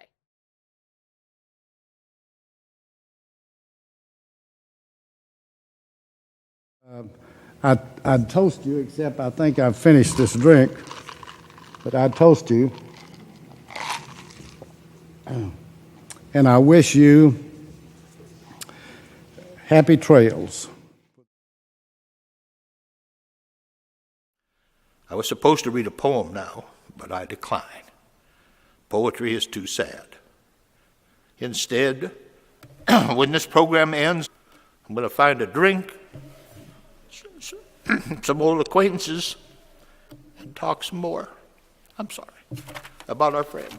I'd toast you, except I think I've finished this drink, but I'd toast you. And I wish you happy trails. I was supposed to read a poem now, but I decline. Poetry is too sad. Instead, when this program ends, I'm going to find a drink, some old acquaintances, and talk some more, I'm sorry, about our friend.